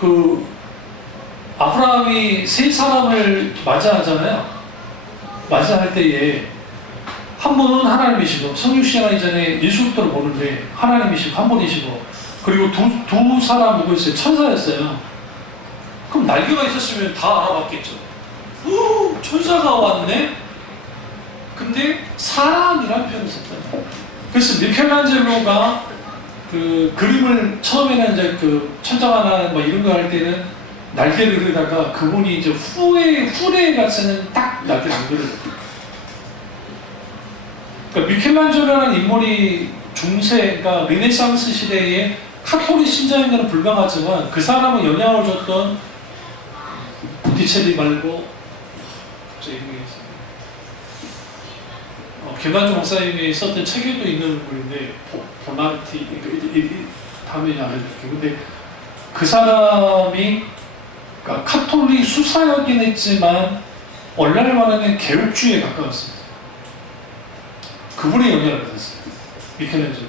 아브라함이 세 사람을 맞이하잖아요. 맞이할 때에 한 분은 하나님이시고 성육신하기 전에 예수 그리스도를 보는데 하나님이시고 한 분이시고 그리고 두 사람 누구였어요? 천사였어요. 그럼 날개가 있었으면 다 알아봤겠죠. 천사가 왔네? 근데 사람이라는 표현을 썼단 말이에요. 그래서 미켈란젤로가 그림을 처음에는 이제 천장하나 뭐 이런 거 할 때는 날개를 그리다가 그분이 이제 후레에 가서는 딱 날개를 안 그려요. 그러니까 미켈란젤로라는 인물이 중세, 그러니까 르네상스 시대에 카톨릭 신자인 불명하지만 그 사람은 영향을 줬던 보티첼리 말고 갑자기 이름이 있어요. 김만주 목사님이 썼던 책에도 있는 분인데 보나르티 다음에 알려드릴게요. 근데 그 사람이 그러니까 카톨릭 수사였긴 했지만 오늘날 말하는 개혁주의에 가까웠습니다. 그분의 영향을 받았어요. 미켈란젤로.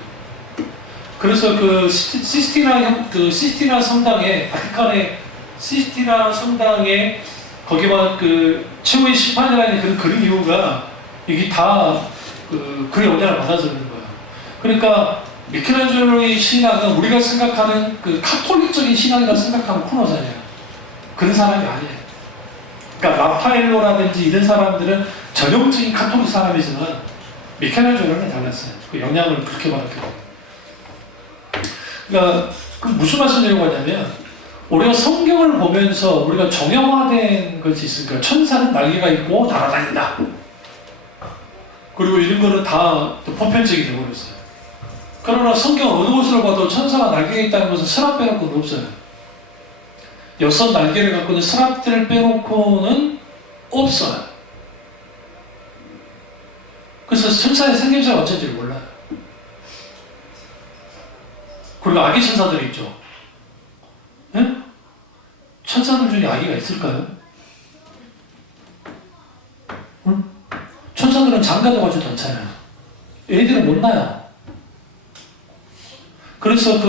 그래서 시스티나 성당에 바티칸의 시스티나 성당에 거기만 최후의 심판이라는 그런 그런 이유가 이게 다 그 영향을 받아서 그런 거예요. 그러니까 미켈란젤로의 신앙은 우리가 생각하는 카톨릭적인 신앙이라고 생각하면 큰 오산이에요. 그런 사람이 아니에요. 그러니까 라파엘로라든지 이런 사람들은 전형적인 카톨릭 사람이지만 미켈란젤로는 달랐어요. 그 영향을 그렇게 받았기 때문에. 그러니까 무슨 말씀드리려고 하냐면 우리가 성경을 보면서 우리가 정형화된 것이 있으니까 천사는 날개가 있고 날아다닌다. 그리고 이런 거는 다 보편적이 되어버렸어요. 그러나 성경 어느 곳을 봐도 천사가 날개가 있다는 것은 서랍 빼놓고는 없어요. 6 날개를 갖고 있는 서랍들을 빼놓고는 없어요. 그래서 천사의 생김새가 어쩐지 몰라요. 그리고 아기 천사들이 있죠. 네? 천사들 중에 아기가 있을까요? 응? 천사들은 장가도 가지도 않잖아요. 애들은 못 나요. 그래서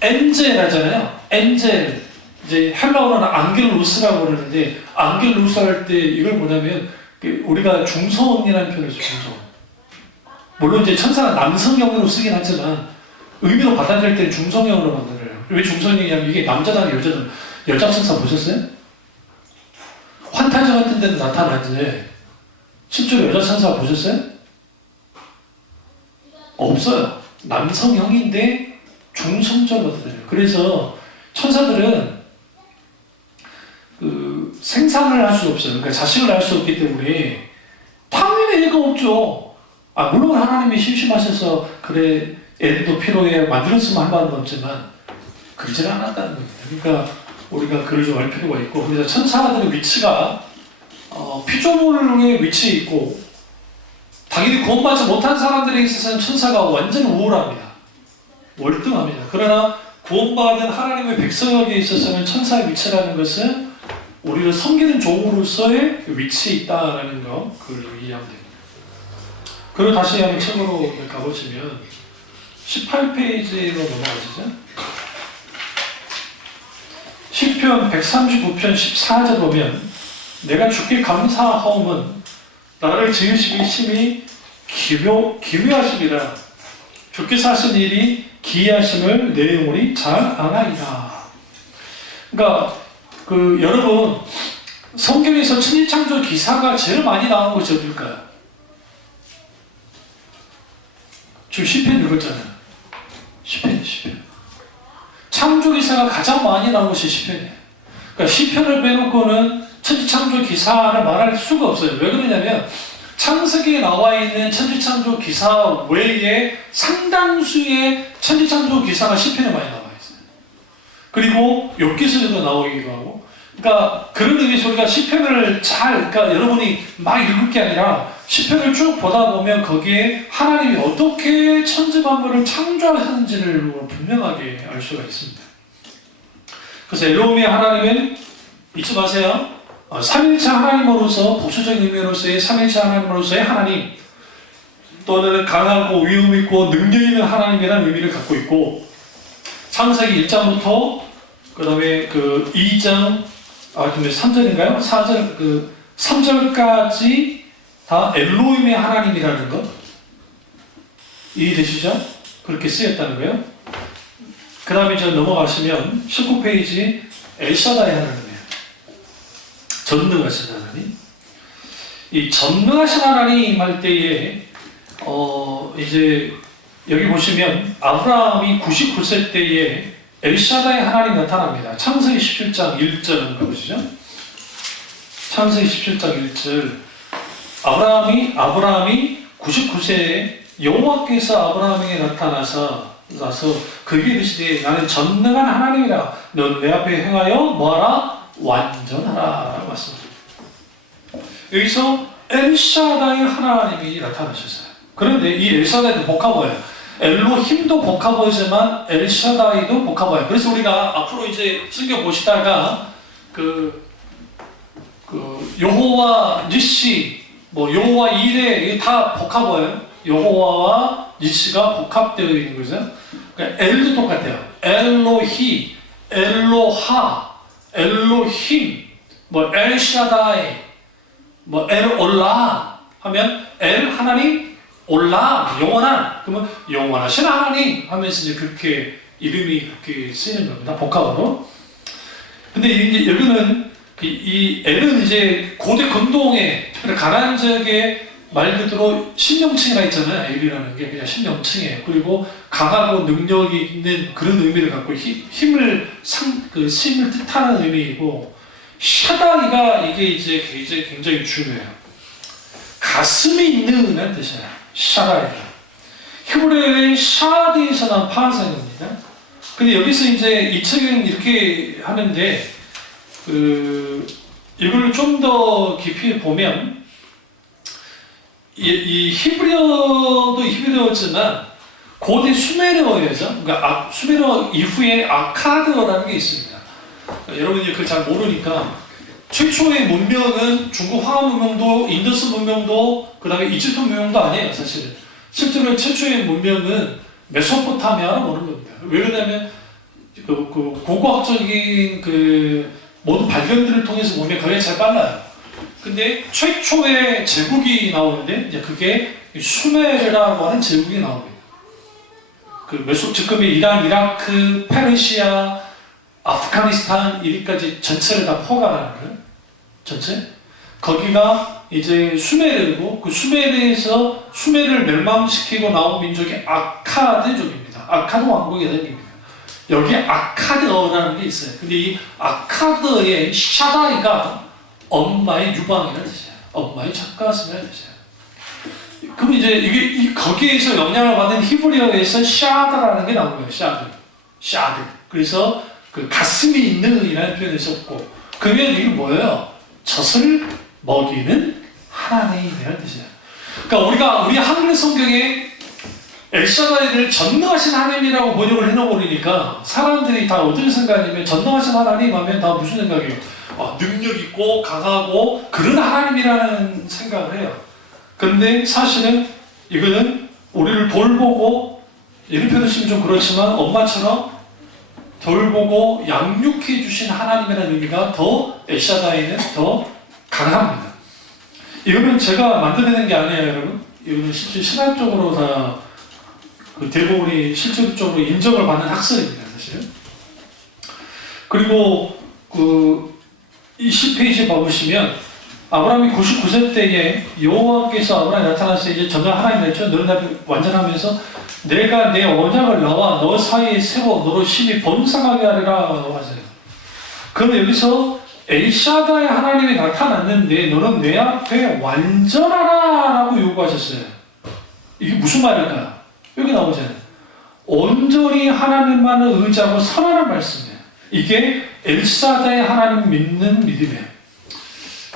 엔젤 하잖아요. 엔젤. 이제 헬라어로는 앙겔루스라고 그러는데, 앙겔루스 할 때 이걸 뭐냐면, 우리가 중성이라는 표현을 써요, 중성. 물론 이제 천사가 남성형으로 쓰긴 하지만, 의미로 받아들일 때는 중성형으로 만들어요. 왜 중성형이냐면 이게 남자든 여자든, 여자 천사 보셨어요? 환타지 같은 데는 나타나는데, 실제로 여자 천사 보셨어요? 없어요. 남성형인데 중성적으로 받아들여요. 그래서 천사들은 생산을 할 수 없어요. 그러니까 자식을 할 수 없기 때문에 당연히 애가 없죠. 물론 하나님이 심심하셔서 그래 애도 필요해 만들었으면 할 말은 없지만 그러질 않았다는 겁니다. 그러니까 우리가 그걸 좀 알 필요가 있고, 그래서 천사들의 위치가 피조물의 위치에 있고, 당연히 구원받지 못한 사람들에 있어서는 천사가 완전히 우월합니다. 월등합니다. 그러나 구원받은 하나님의 백성에게 있어서는 천사의 위치라는 것은 우리를 섬기는 종으로서의 위치에 있다라는 거, 그걸 이해하면 됩니다. 그리고 다시 한번 책으로 가보시면 18페이지로 넘어가시죠. 시편 139편 14절 보면 내가 주께 감사하오면 나를 지으시기 심히 기묘하시리라. 주께서 하신 일이 기이하심을 내 영혼이 잘 아나이다. 그러니까 여러분 성경에서 천지창조 기사가 제일 많이 나오는 것이 어딜까요? 지금 시편 읽었잖아요. 시편. 창조 기사가 가장 많이 나온 것이 시편이에요. 그러니까 시편을 빼놓고는 천지창조 기사를 말할 수가 없어요. 왜 그러냐면 창세기에 나와 있는 천지창조 기사 외에 상당수의 천지창조 기사가 시편에 많이 나와 있어요. 그리고 욥기서에도 나오기도 하고, 그러니까 그런 의미에서 우리가 시편을 그러니까 여러분이 막 읽을 게 아니라 시편을 쭉 보다 보면 거기에 하나님이 어떻게 천지 만물을 창조하셨는지를 분명하게 알 수가 있습니다. 그래서 엘로힘의 하나님은 잊지 마세요. 삼일체 하나님으로서 복수적인 의미로서의 삼일체 하나님으로서의 하나님, 또는 강하고 위험 있고 능력 있는 하나님이라는 의미를 갖고 있고, 창세기 1장부터 그 다음에 그 2장 3절인가요? 4절 3절까지 다 엘로힘의 하나님이라는 것 이해되시죠? 그렇게 쓰였다는 거예요. 그 다음에 저 넘어가시면 19페이지 엘샤다이 하나님이에요. 전능하신 하나님. 이 전능하신 하나님 할 때에 이제 여기 보시면 아브라함이 99세 때에 엘샤다이 하나님 나타납니다. 창세기 17장 1절 보시죠. 창세기 17장 1절. 아브라함이 99세에 여호와께서 아브라함에게 나타나서 그에게 이르시되 나는 전능한 하나님이라 넌 내 앞에 행하여 뭐하라? 완전하라 라고 말씀합니다. 여기서 엘샤다이 하나님이 나타나셨어요. 그런데 이 엘샤다이도 복합어예요. 엘로힘도 복합어지만 엘샤다이도 복합어예요. 그래서 우리가 앞으로 이제 즐겨보시다가 여호와 니시, 여호와 이레, 이게 다 복합어예요. 여호와와 니시가 복합되어 있는 거죠. 그러니까 엘도 똑같아요. 엘로히, 엘로하, 엘로힘, 엘샤다이, 엘올라 하면 엘 하나님, 올라 영원한, 그러면 영원하신 하나님 하면서 이제 그렇게 이름이 그렇게 쓰이는 겁니다. 복합어로. 근데 이제 여기는 이 엘은 이제 고대 근동의 가나안 지역의 말 그대로 신명칭이라 있잖아요. 엘이라는 게 그냥 신명칭이에요. 그리고 강하고 능력이 있는 그런 의미를 갖고 힘을 뜻하는 의미이고, 샤다이가 이게 이제 굉장히 중요해요. 가슴이 있는 이라는 뜻이에요. 샤다이가. 히브리어의 샤디에서 난 파생입니다. 근데 여기서 이제 이 책은 이렇게 하는데, 이걸 좀 더 깊이 보면, 이 히브리어도 히브리어지만 고대 수메르어죠. 그러니까 수메르어 이후에 아카드어라는 게 있습니다. 그러니까 여러분이 그걸 잘 모르니까 최초의 문명은 중국 황하 문명도, 인더스 문명도, 그 다음에 이집트 문명도 아니에요, 사실은. 실제로 최초의 문명은 메소포타미아로 보는 겁니다. 왜 그러냐면 고고학적인 모든 발견들을 통해서 보면 그게 잘 빨라요. 근데 최초의 제국이 나오는데 이제 그게 수메르라고 하는 제국이 나옵니다. 지금의 이란, 이라크, 페르시아, 아프가니스탄 이리까지 전체를 다 포괄하는 거예요. 전체. 거기가 이제 수메르고, 그 수메르에서 수메르를 멸망시키고 나온 민족이 아카드족입니다. 아카드 왕국이 생깁니다. 여기에 아카드어라는 게 있어요. 근데 이 아카드어의 샤다이가 엄마의 유방이라는 뜻이에요. 엄마의 젖가슴이라는 뜻이에요. 그럼 이제 거기에서 영향을 받은 히브리어에서 샤드라는 게 나온 거예요. 샤드. 그래서 가슴이 있는 이라는 표현을 썼고, 그러면 이게 뭐예요? 젖을 먹이는 하나님이라는 뜻이에요. 그러니까 우리 한글 성경에 엘샤다이를 전능하신 하나님이라고 번역을 해놓으니까 사람들이 다 어떤 생각이냐면, 전능하신 하나님 하면 다 무슨 생각이에요? 능력 있고 강하고 그런 하나님이라는 생각을 해요. 그런데 사실은 이거는 우리를 돌보고, 이런 표현을 쓰면 좀 그렇지만 엄마처럼 돌보고 양육해 주신 하나님이라는 의미가 더 엘샤다이는 더 강합니다. 이거는 제가 만들어낸 게 아니에요, 여러분. 이거는 실제 신학적으로 다 대부분이 실질적으로 인정을 받는 학설입니다, 사실. 그리고 20페이지 봐보시면 아브라함이 99세 때에 여호와께서 아브라함에 나타나서 이제 전혀 하나님 됐죠. 너는 완전하면서 내가 내 언약을 너와 너 사이에 세워 너로 심히 번성하게 하리라 하세요. 그럼 여기서 엘샤다이 하나님이 나타났는데 너는 내 앞에 완전하라 라고 요구하셨어요. 이게 무슨 말일까요? 여기 나오잖아요. 온전히 하나님만을 의지하고 선하는 말씀이에요. 이게 엘샤다이 하나님 믿는 믿음이에요.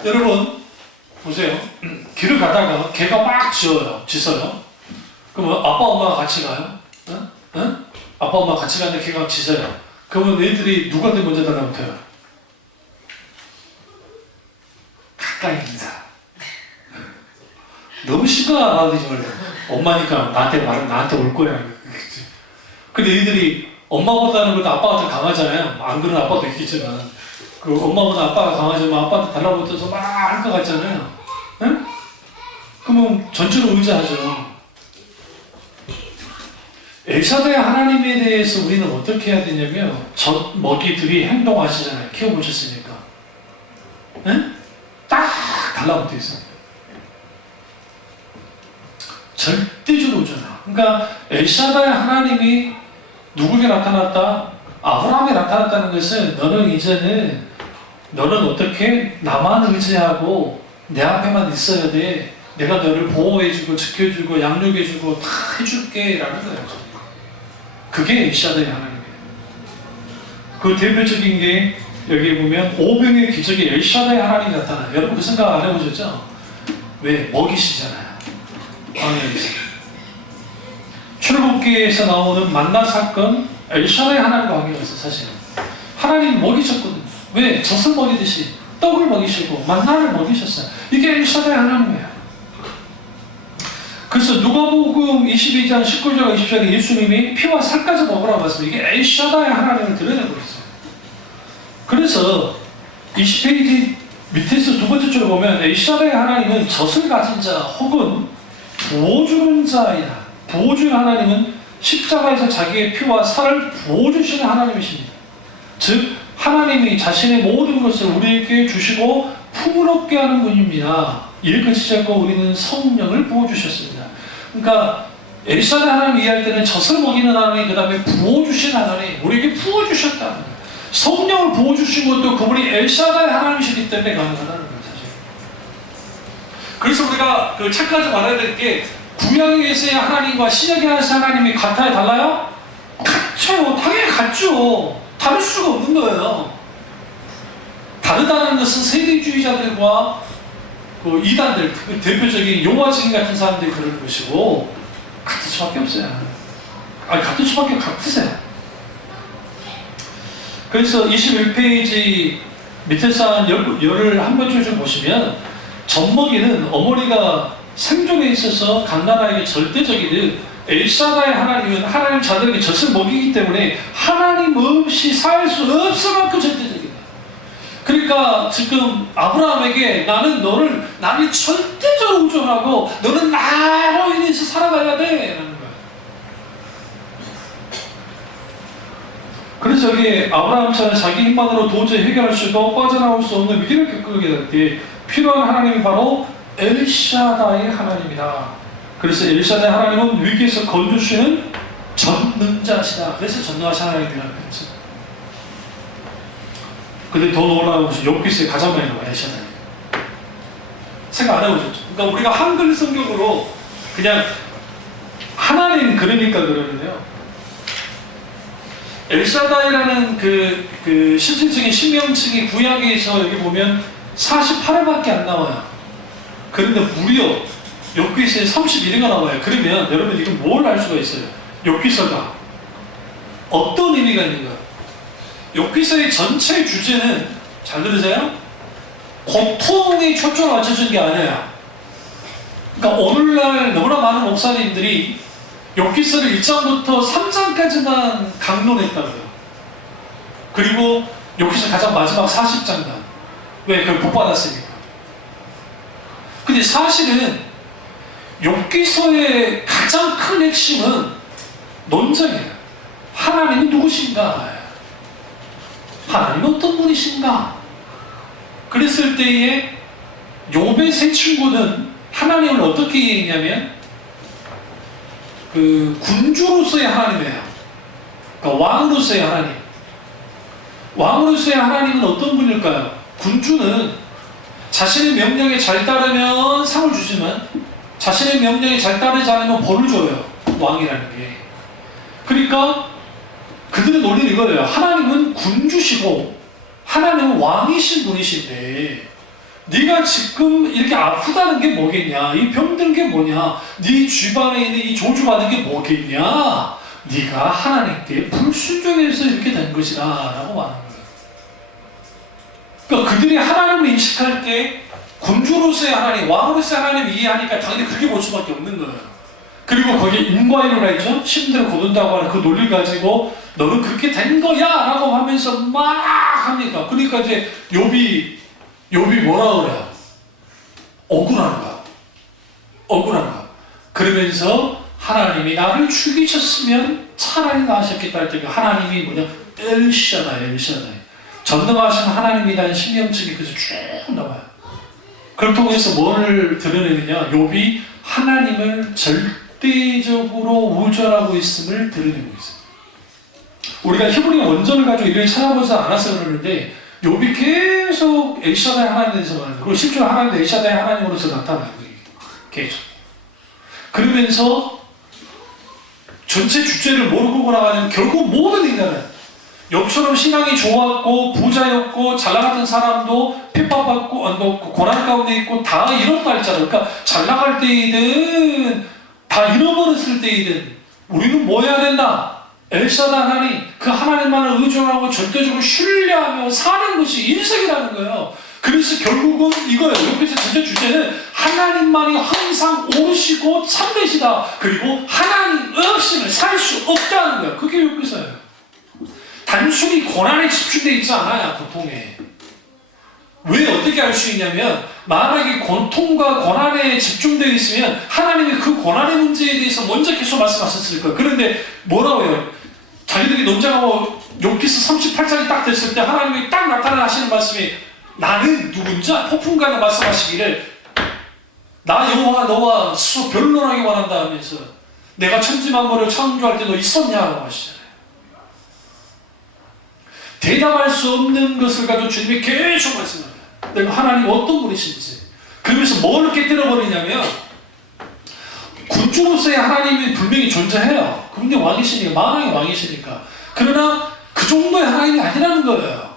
여러분 보세요. 길을 가다가 개가 막 짖어요. 그러면 아빠 엄마가 같이 가요? 응? 아빠 엄마가 같이 가는데 개가 짖어요. 그러면 애들이 누구한테 먼저 달라붙어요? 가까이 있는 사람. 너무 심각한 말하지 말고. 엄마니까 나한테 올 거야. 근데 애들이 엄마보다는 그래도 아빠가 더 강하잖아요. 안 그런 아빠도 있겠지만. 그 엄마보다 아빠가 강하지만 아빠한테 달라붙어서 막 할 것 같잖아요. 응? 그러면 전체로 의지하죠. 엘샤다의 하나님에 대해서 우리는 어떻게 해야 되냐면 젖 먹이들이 행동하시잖아요. 키워보셨으니까. 응? 딱 달라붙어 있어. 절대적으로 오잖아. 그러니까 엘샤다의 하나님이 누구에게 나타났다? 아브라함에 나타났다는 것은 너는 어떻게 나만 의지하고 내 앞에만 있어야 돼. 내가 너를 보호해주고 지켜주고 양육해주고 다 해줄게 라는 거예요. 그게 엘샤다의 하나님이에요. 그 대표적인 게 여기 보면 오병의 기적이 엘샤다의 하나님이 나타나요. 여러분 그 생각 안 해보셨죠? 왜? 먹이시잖아요. 광야에서. 출애굽기에서 나오는 만나 사건 엘샤다의 하나님과 관계가 있어요. 사실은 하나님 먹이셨거든요. 왜? 젖을 먹이듯이 떡을 먹이시고 만나를 먹이셨어요. 이게 엘샤다의 하나님이에요. 그래서 누가복음 22장 19절과 20절에 예수님이 피와 살까지 먹으라고 했습니다. 이게 엘샤다의 하나님을 드러내고 있어요. 그래서 20페이지 밑에서 두 번째 줄을 보면 엘샤다의 하나님은 젖을 가진 자 혹은 부어주는 자이다. 부어주는 하나님은 십자가에서 자기의 피와 살을 부어주시는 하나님이십니다. 즉 하나님이 자신의 모든 것을 우리에게 주시고 품을 얻게 하는 분입니다. 이렇게 시작하고 우리는 성령을 부어주셨습니다. 그러니까 엘샤다의 하나님 이해할 때는 젖을 먹이는 하나님, 그 다음에 부어주신 하나님, 우리에게 부어주셨다는 거예요. 성령을 부어주신 것도 그분이 엘샤다의 하나님이시기 때문에 가능하다는 거예요. 사실. 그래서 우리가 착각하지 말아야 될 게 구약에서의 하나님과 신약에서의 하나님이 같아요? 달라요? 같죠. 당연히 같죠. 다를 수가 없는 거예요. 다르다는 것은 세대주의자들과 이단들, 대표적인 여호와 증인 같은 사람들이 그러는 것이고 같을 수밖에 없어요. 아니 같을 수밖에 같으세요. 그래서 21페이지 밑에서 열을 한 번쯤 좀 보시면 젖먹이는 어머니가 생존에 있어서 갓난아이에게 절대적이듯 엘샤다의 하나님은 하나님 자들에게 젖을 먹이기 때문에 하나님 없이 살 수 없을 만큼 절대적이다. 그러니까 지금 아브라함에게 나는 절대적으로 의존하고 너는 나로 인해서 살아가야 돼 라는 거예요. 그래서 여기 아브라함처럼 자기 힘만으로 도저히 해결할 수도 빠져나올 수 없는 위기를 겪게 될 때 필요한 하나님이 바로 엘샤다의 하나님이다. 그래서 엘샤다의 하나님은 위기에서 건져주시는 전능자시다. 그래서 전능하신 하나님이라는 거죠. 근데 더 놀라운 것은 욥기서에 가장 많이 나와요. 엘샤다이. 생각 안 해보셨죠? 그러니까 우리가 한글 성경으로 그냥 하나님 그러니까 그러는데요. 엘샤다이라는 그 실질적인 신명칭이 구약에서 여기 보면 48회밖에 안 나와요. 그런데 무려 욥기서에 31회가 나와요. 그러면 여러분 이건 뭘 알 수가 있어요? 욥기서가 어떤 의미가 있는가? 욥기서의 전체 주제는 잘 들으세요? 고통에 초점을 맞춰준 게 아니에요. 그러니까 오늘날 너무나 많은 목사님들이 욥기서를 1장부터 3장까지만 강론했다고요. 그리고 욥기서 가장 마지막 40장단. 왜? 그걸 복 받았으니까. 근데 사실은 욥기서의 가장 큰 핵심은 논쟁이에요. 하나님이 누구신가? 하나님은 어떤 분이신가? 그랬을 때에 욥의 세 친구는 하나님을 어떻게 이해했냐면 군주로서의 하나님이에요. 그러니까 왕으로서의 하나님. 왕으로서의 하나님은 어떤 분일까요? 군주는 자신의 명령에 잘 따르면 상을 주지만 자신의 명령에 잘 따르지 않으면 벌을 줘요. 왕이라는 게. 그러니까 그들의 논리는 이거예요. 하나님은 군주시고 하나님은 왕이신 분이신데 네가 지금 이렇게 아프다는 게 뭐겠냐? 이 병든 게 뭐냐? 네 집안에 있는 이 저주받은 게 뭐겠냐? 네가 하나님께 불순종해서 이렇게 된 것이다 라고 말하는 거예요. 그러니까 그들이 하나님을 인식할 때 군주로서의 하나님, 왕으로서의 하나님을 이해하니까 당연히 그렇게 볼 수밖에 없는 거예요. 그리고 거기에 인과이로라 했죠. 심들을 거둔다고 하는 그 논리를 가지고 너는 그렇게 된 거야 라고 하면서 막 합니다. 그러니까 이제 욥이 뭐라 그래요? 억울한 거야. 억울한 거야. 그러면서 하나님이 나를 죽이셨으면 차라리 나으셨겠다 할 때 하나님이 뭐냐? 엘샤다이. 전능하신 하나님이라는 신명책이 그래서 쭉 나와요. 그렇다고 해서 뭐를 드러내느냐? 욥이 하나님을 절대적으로 우절하고 있음을 드러내고 있어요. 우리가 히브리 원전을 가지고 이를 찾아보지 않아서 그러는데 욥이 계속 엘샤다이 하나님에 대해서 말하는 거예요. 그리고 실제로 하나님도 엘샤다이 하나님으로서 나타나는 거예요. 계속. 그러면서 전체 주제를 모르고 나가는 결국 모든 인간은 욥처럼 신앙이 좋았고 부자였고 잘나갔던 사람도 핍박받고 고난 가운데 있고 다 이런 말 있잖아요. 그러니까 잘나갈 때이든 다 잃어버렸을 때이든 우리는 뭐 해야 된다? 엘사다 하나님, 그 하나님만을 의존하고 절대적으로 신뢰하며 사는 것이 인생이라는 거예요. 그래서 결국은 이거예요. 여기서 전체 주제는 하나님만이 항상 옳으시고 참되시다. 그리고 하나님 없이는 살 수 없다는 거예요. 그게 여기서예요. 단순히 고난에 집중되어 있지 않아요. 고통에. 왜 어떻게 알 수 있냐면 만약에 고통과 고난에 집중되어 있으면 하나님이 그 고난의 문제에 대해서 먼저 계속 말씀하셨을 거예요. 그런데 뭐라고 해요? 자기들이 논쟁하고 욥기서 38장이 딱 됐을 때 하나님이 딱 나타나 하시는 말씀이 나는 누군지 폭풍과는 말씀하시기를 나 여호와 너와 스스로 변론하기 원한다 하면서 내가 천지만물을 창조할 때 너 있었냐라고 하시잖아요. 대답할 수 없는 것을 가지고 주님이 계속 말씀합니다. 내가 하나님 어떤 분이신지. 그러면서 뭘 깨뜨려버리냐면 군주로서의 하나님이 분명히 존재해요. 그분이 왕이시니까, 만왕의 왕이시니까. 그러나 그 정도의 하나님이 아니라는 거예요.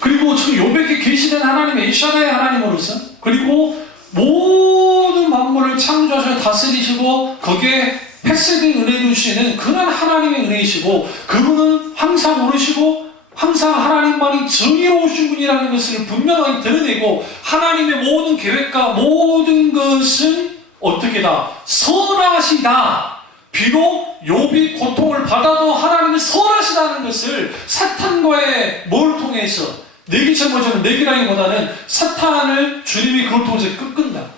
그리고 지금 욥에게 계시는 하나님 엘샤다의 하나님으로서 그리고 모든 만물을 창조하셔 다스리시고 거기에 햇색의 은혜를 주시는 그런 하나님의 은혜이시고 그분은 항상 오르시고 항상 하나님만이 정의로우신 분이라는 것을 분명하게 드러내고 하나님의 모든 계획과 모든 것은 어떻게다? 선하시다. 비록 욥이 고통을 받아도 하나님은 선하시다는 것을 사탄과의 뭘 통해서 내기처럼 뭐냐면 내기라기보다는 사탄을 주님이 그걸 통해서 끄끈다는 거예요.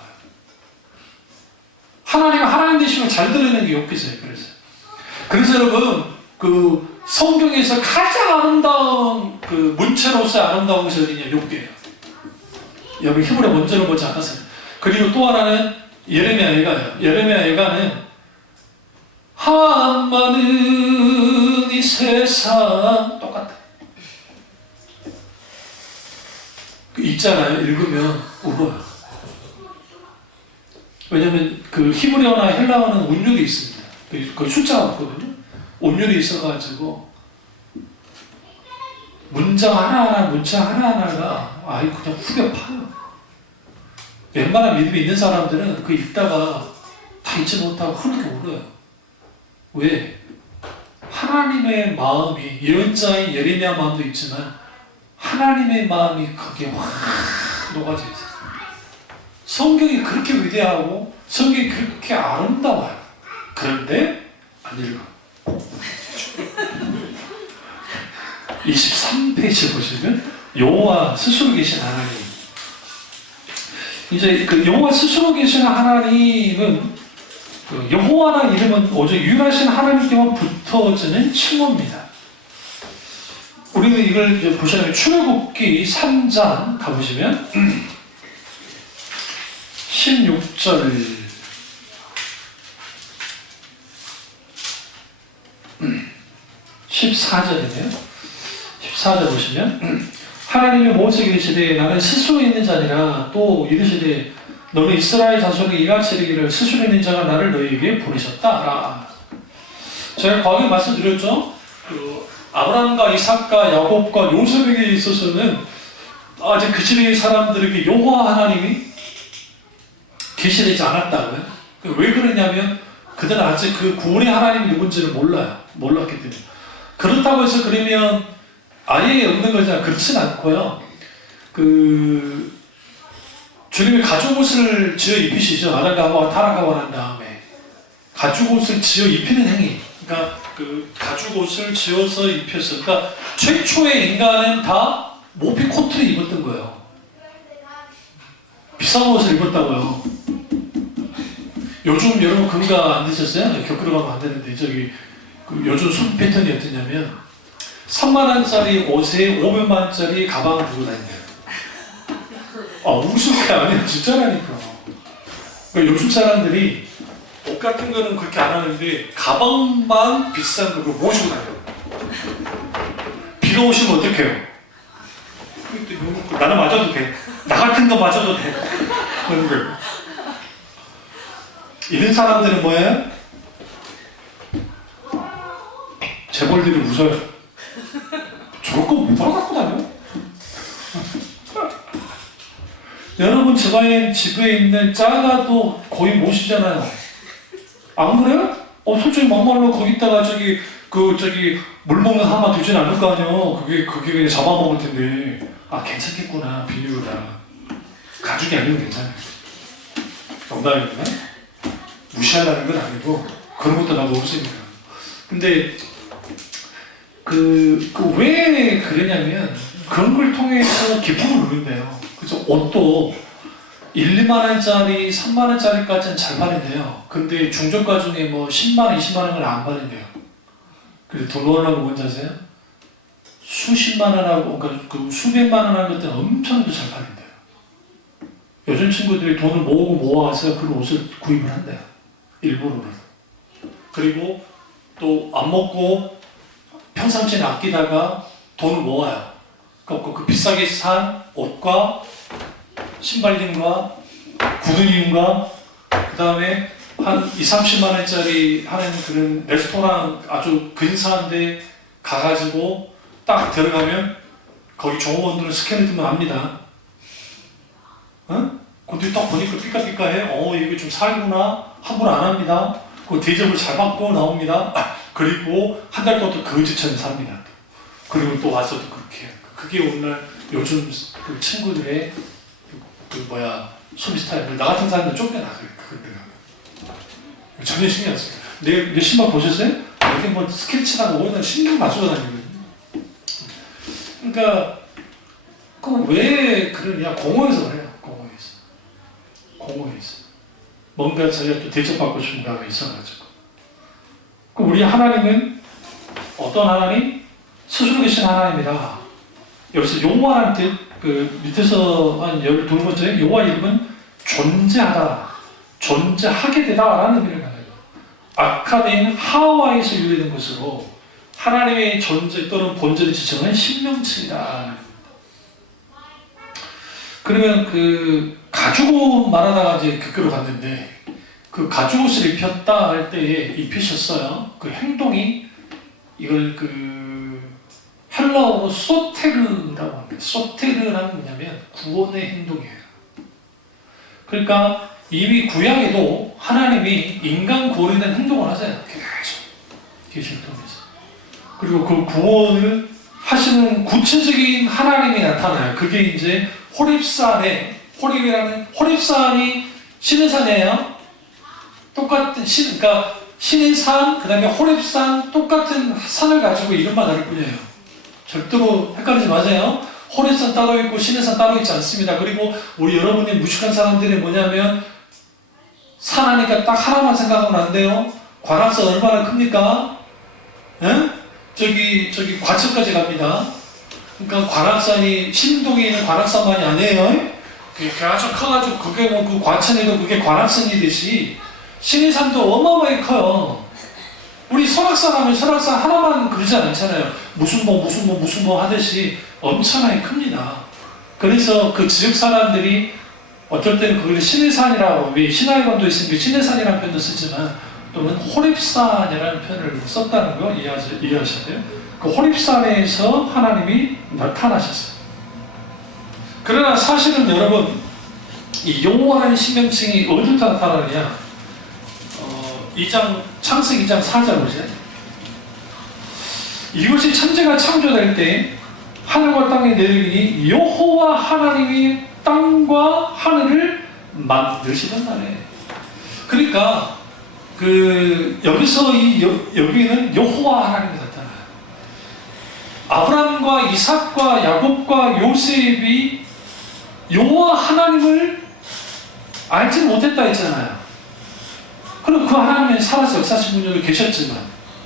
하나님은 하나님 되심을 잘 드러내는 게 욥기서예요. 그래서 여러분 그 성경에서 가장 아름다운 그 문체로서의 아름다운 것이 어디냐? 욥기예요. 여러분 히브리 원전을 보지 않았어요. 그리고 또 하나는 예레미야 예가예요. 예레미야 예가는 한많은 이 세상 똑같아. 있잖아요. 읽으면 울어요. 왜냐면 그 히브리어나 헬라어는 운율이 있습니다. 그 숫자가 없거든요. 운율이 있어가지고 문장 하나하나 문장 하나하나가 아이 그냥 후벼 파요. 웬만한 믿음이 있는 사람들은 그 읽다가 다 잊지 못하고 흐르게 울어요. 왜? 하나님의 마음이 예언자인 예레미야 마음도 있지만 하나님의 마음이 거기에 확 녹아져 있어요. 성경이 그렇게 위대하고 성경이 그렇게 아름다워요. 그런데 안 읽어. 23페이지 보시면 여호와 스스로 계신 하나님. 이제 그 여호와 스스로 계신 하나님은 그 여호와라는 이름은 오직 유일하신 하나님께만 붙어지는 칭호입니다. 우리는 이걸 이제 보시면 출애굽기 3장 가보시면 16절 14절이네요. 14절 보시면 하나님이 모세에게 이르시되 나는 스스로 있는 자니라 또 이르시되 너는 이스라엘 자손에게 이같이 이르기를 스스로 있는 자가 나를 너희에게 보내셨다. 제가 과거에 말씀드렸죠. 그 아브라함과 이삭과 야곱과 요셉에게 있어서는 아직 그 시대의 사람들에게 여호와 하나님이 계시되지 않았다고요. 왜 그러냐면 그들은 아직 그 구원의 하나님이 누군지를 몰라요. 몰랐기 때문에. 그렇다고 해서 그러면 아예 없는 거잖아요. 그렇진 않고요. 주님이 가죽옷을 지어 입히시죠. 아담과 하와가 타락하고 난 다음에 가죽옷을 지어 입히는 행위. 그러니까 그 가죽옷을 지어서 입혔어. 그러니까 최초의 인간은 다 모피 코트를 입었던 거예요. 비싼 옷을 입었다고요. 요즘 여러분 그거 안 드셨어요? 겪으러 가면 안 되는데 요즘 소비 패턴이 어떠냐면 3만원짜리 옷에 500만원짜리 가방을 들고 다닌대요. 웃을 게 아니에요. 진짜라니까. 그러니까 요즘 사람들이 옷 같은 거는 그렇게 안 하는데 가방만 비싼 거 모시고 다녀요. 비가 오시면 어떡해요? 나는 맞아도 돼. 나 같은 거 맞아도 돼. 그런 거예요. 이런 사람들은 뭐예요? 재벌들이 웃어요. 저럴 거 뭐하러 갖고 다녀? 여러분 집에 있는 작아도 거의 못이잖아요. 안 그래요? 솔직히 막말로 거기다가 물 먹는 하마 두진 않을 거 아니에요. 그게 그냥 잡아먹을 텐데. 괜찮겠구나. 비닐로다. 가죽이 아니면 괜찮아요. 농담입니다. 무시하려는 건 아니고 그런 것도 나도 없으니까. 근데 왜 그러냐면 그런 걸 통해서 기쁨을 누린대요. 그래서 옷도 1, 2만원짜리, 3만원짜리까지는 잘 파는데요. 근데 중저가 중에 10만원, 20만원은 안 파는데요. 그래서 돈 모으려고 뭔지 아세요? 수십만원하고, 그러니까 수백만원 하는 것들은 엄청 잘 파는데요. 요즘 친구들이 돈을 모아서 그런 옷을 구입을 한대요. 일부러는. 그리고 또 안 먹고 평상시에 아끼다가 돈을 모아요. 그 비싸게 산 옷과 신발님과 구두님과 그 다음에 한 2, 30만원짜리 하는 그런 레스토랑 아주 근사한데 가가지고 딱 들어가면 거기 종업원들은 스캔해두면 압니다. 근데 딱 보니까 삐까삐까해. 이거 좀 살구나. 함부로 안 합니다. 그 대접을 잘 받고 나옵니다. 그리고 한 달 동안 또 거지처럼 삽니다. 그리고 또 와서 또 그렇게 해요. 그게 오늘 요즘 그 친구들의 소비 스타일. 나 같은 사람들 쫓겨나서요. 전혀 신경 안 써요. 내 신발 보셨어요? 이렇게 스케치랑 오늘 신경 맞추고 다니거든요. 그러니까 왜 그러냐? 공허해서 그래요. 공허해서. 뭔가 저희가 또 대접받고 싶은 마음이 있어가지고. 우리 하나님은 어떤 하나님? 스스로 계신 하나님이다. 여기서 여호와라는 뜻, 밑에서 한 12번째 여호와 이름은 존재하다, 존재하게 되다라는 의미를 가져요. 아카데인 하와에서 유래된 것으로 하나님의 존재 또는 본질을 지칭하는 신명칭이다. 그러면 가죽옷 말하다가 이제 그거로 갔는데 그 가죽옷을 입혔다 할 때에 입히셨어요. 그 행동이 이걸 헬라어로 소테르라고 합니다. 소테르라는 뭐냐면 구원의 행동이에요. 그러니까 이미 구약에도 하나님이 인간 구원에 대한 행동을 하세요. 계시를 통해서. 그리고 그 구원을 하시는 구체적인 하나님이 나타나요. 그게 이제 호렙산에, 호렙산이 신의 산이에요. 똑같은 그러니까 신의 산, 그 다음에 호렙산 똑같은 산을 가지고 이름만 다를 뿐이에요. 절대로 헷갈리지 마세요. 호렙산 따로 있고 신의 산 따로 있지 않습니다. 그리고 우리 여러분이 무식한 사람들이 뭐냐면 산 하니까 딱 하나만 생각하면 안 돼요. 관악산 얼마나 큽니까? 예? 저기 과천까지 갑니다. 그러니까 관악산이 신동에 있는 관악산만이 아니에요. 그게 아주 커가지고 그게 그 과천에도 그게 관악산이듯이 신의산도 어마어마하게 커요. 우리 설악산 하면 설악산 하나만 그러지 않잖아요. 무슨 뭐 하듯이 엄청나게 큽니다. 그래서 그 지역 사람들이 어쩔 때는 그걸 신의산이라고, 왜 신하의관도 있으니까 신의산이라는 표현도 쓰지만 또는 호렙산이라는 표현을 썼다는 거 이해하셔야 돼요. 그 호렙산에서 하나님이 나타나셨어요. 그러나 사실은 여러분 이 여호와라는 신명칭이 어디서 나타나느냐? 창세기 2장 4절 보세요. 이것이 천지가 창조될 때 하늘과 땅의 내리니 여호와 하나님이 땅과 하늘을 만드시던 날에. 그러니까 여기서 여기는 여호와 하나님이 나타나요. 아브라함과 이삭과 야곱과 요셉이 여호와 하나님을 알지 못했다 했잖아요. 그럼 그 하나님은 살아서 역사하신 분들도 계셨지만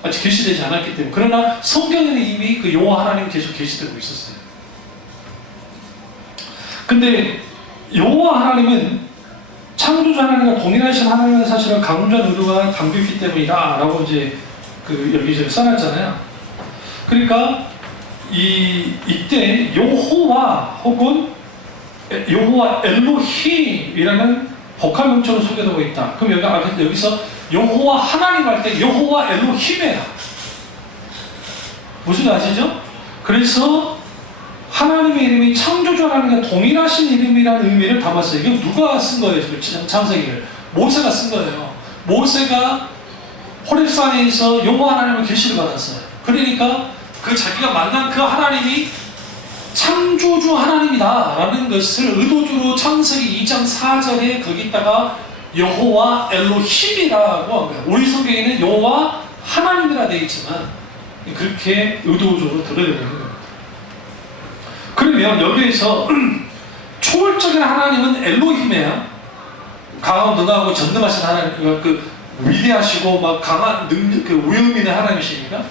아직 계시되지 않았기 때문에, 그러나 성경에는 이미 그 여호와 하나님이 계속 계시되고 있었어요. 근데 여호와 하나님은 창조주 하나님과 동일하신 하나님의 사실을 강조한 의도가 담겨 있기 때문이다 라고 이제 여기 써놨잖아요. 그러니까 이때 여호와 혹은 여호와 엘로힘이라는 복합 명칭으로 소개되고 있다. 그럼 여기서 여호와 하나님 할 때 여호와 엘로힘이야. 무슨 아시죠? 그래서 하나님의 이름이 창조주 하나님과 동일하신 이름이라는 의미를 담았어요. 이거 누가 쓴 거예요? 지금 창세기를 모세가 쓴 거예요. 모세가 호렙산에서 여호와 하나님을 계시를 받았어요. 그러니까 자기가 만난 그 하나님이 창조주 하나님이다 라는 것을 의도적으로 창세기 2장 4절에 거기다가 여호와 엘로힘이라고 한 거예요. 우리 성경에는 여호와 하나님이라 되어 있지만 그렇게 의도적으로 드러내는 거예요. 그러면 여기에서 초월적인 하나님은 엘로힘이에요. 강하고 능하고 전능하신 하나님, 위대하시고 막 강한 위엄 있는 하나님이시니까.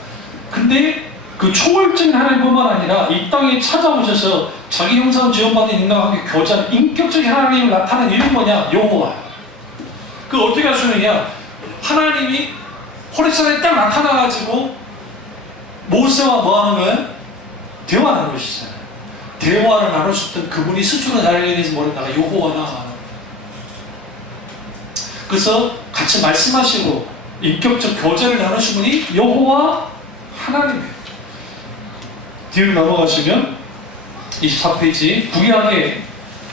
근데 그 초월적인 하나님뿐만 아니라 이 땅에 찾아오셔서 자기 형상 지원받은 인간과 함께 교제하는 인격적인 하나님을 나타내는 이름 뭐냐? 여호와. 어떻게 하시느냐? 하나님이 호렙산에 딱 나타나가지고 모세와 뭐 하는 거예요? 대화하는 것이잖아요. 대화를 나누셨던 그분이 스스로 나를 위해서 뭐랬다가 여호와다. 그래서 같이 말씀하시고 인격적 교제를 나누신 분이 여호와 하나님이에요. 뒤로 넘어가시면 24페이지 구약에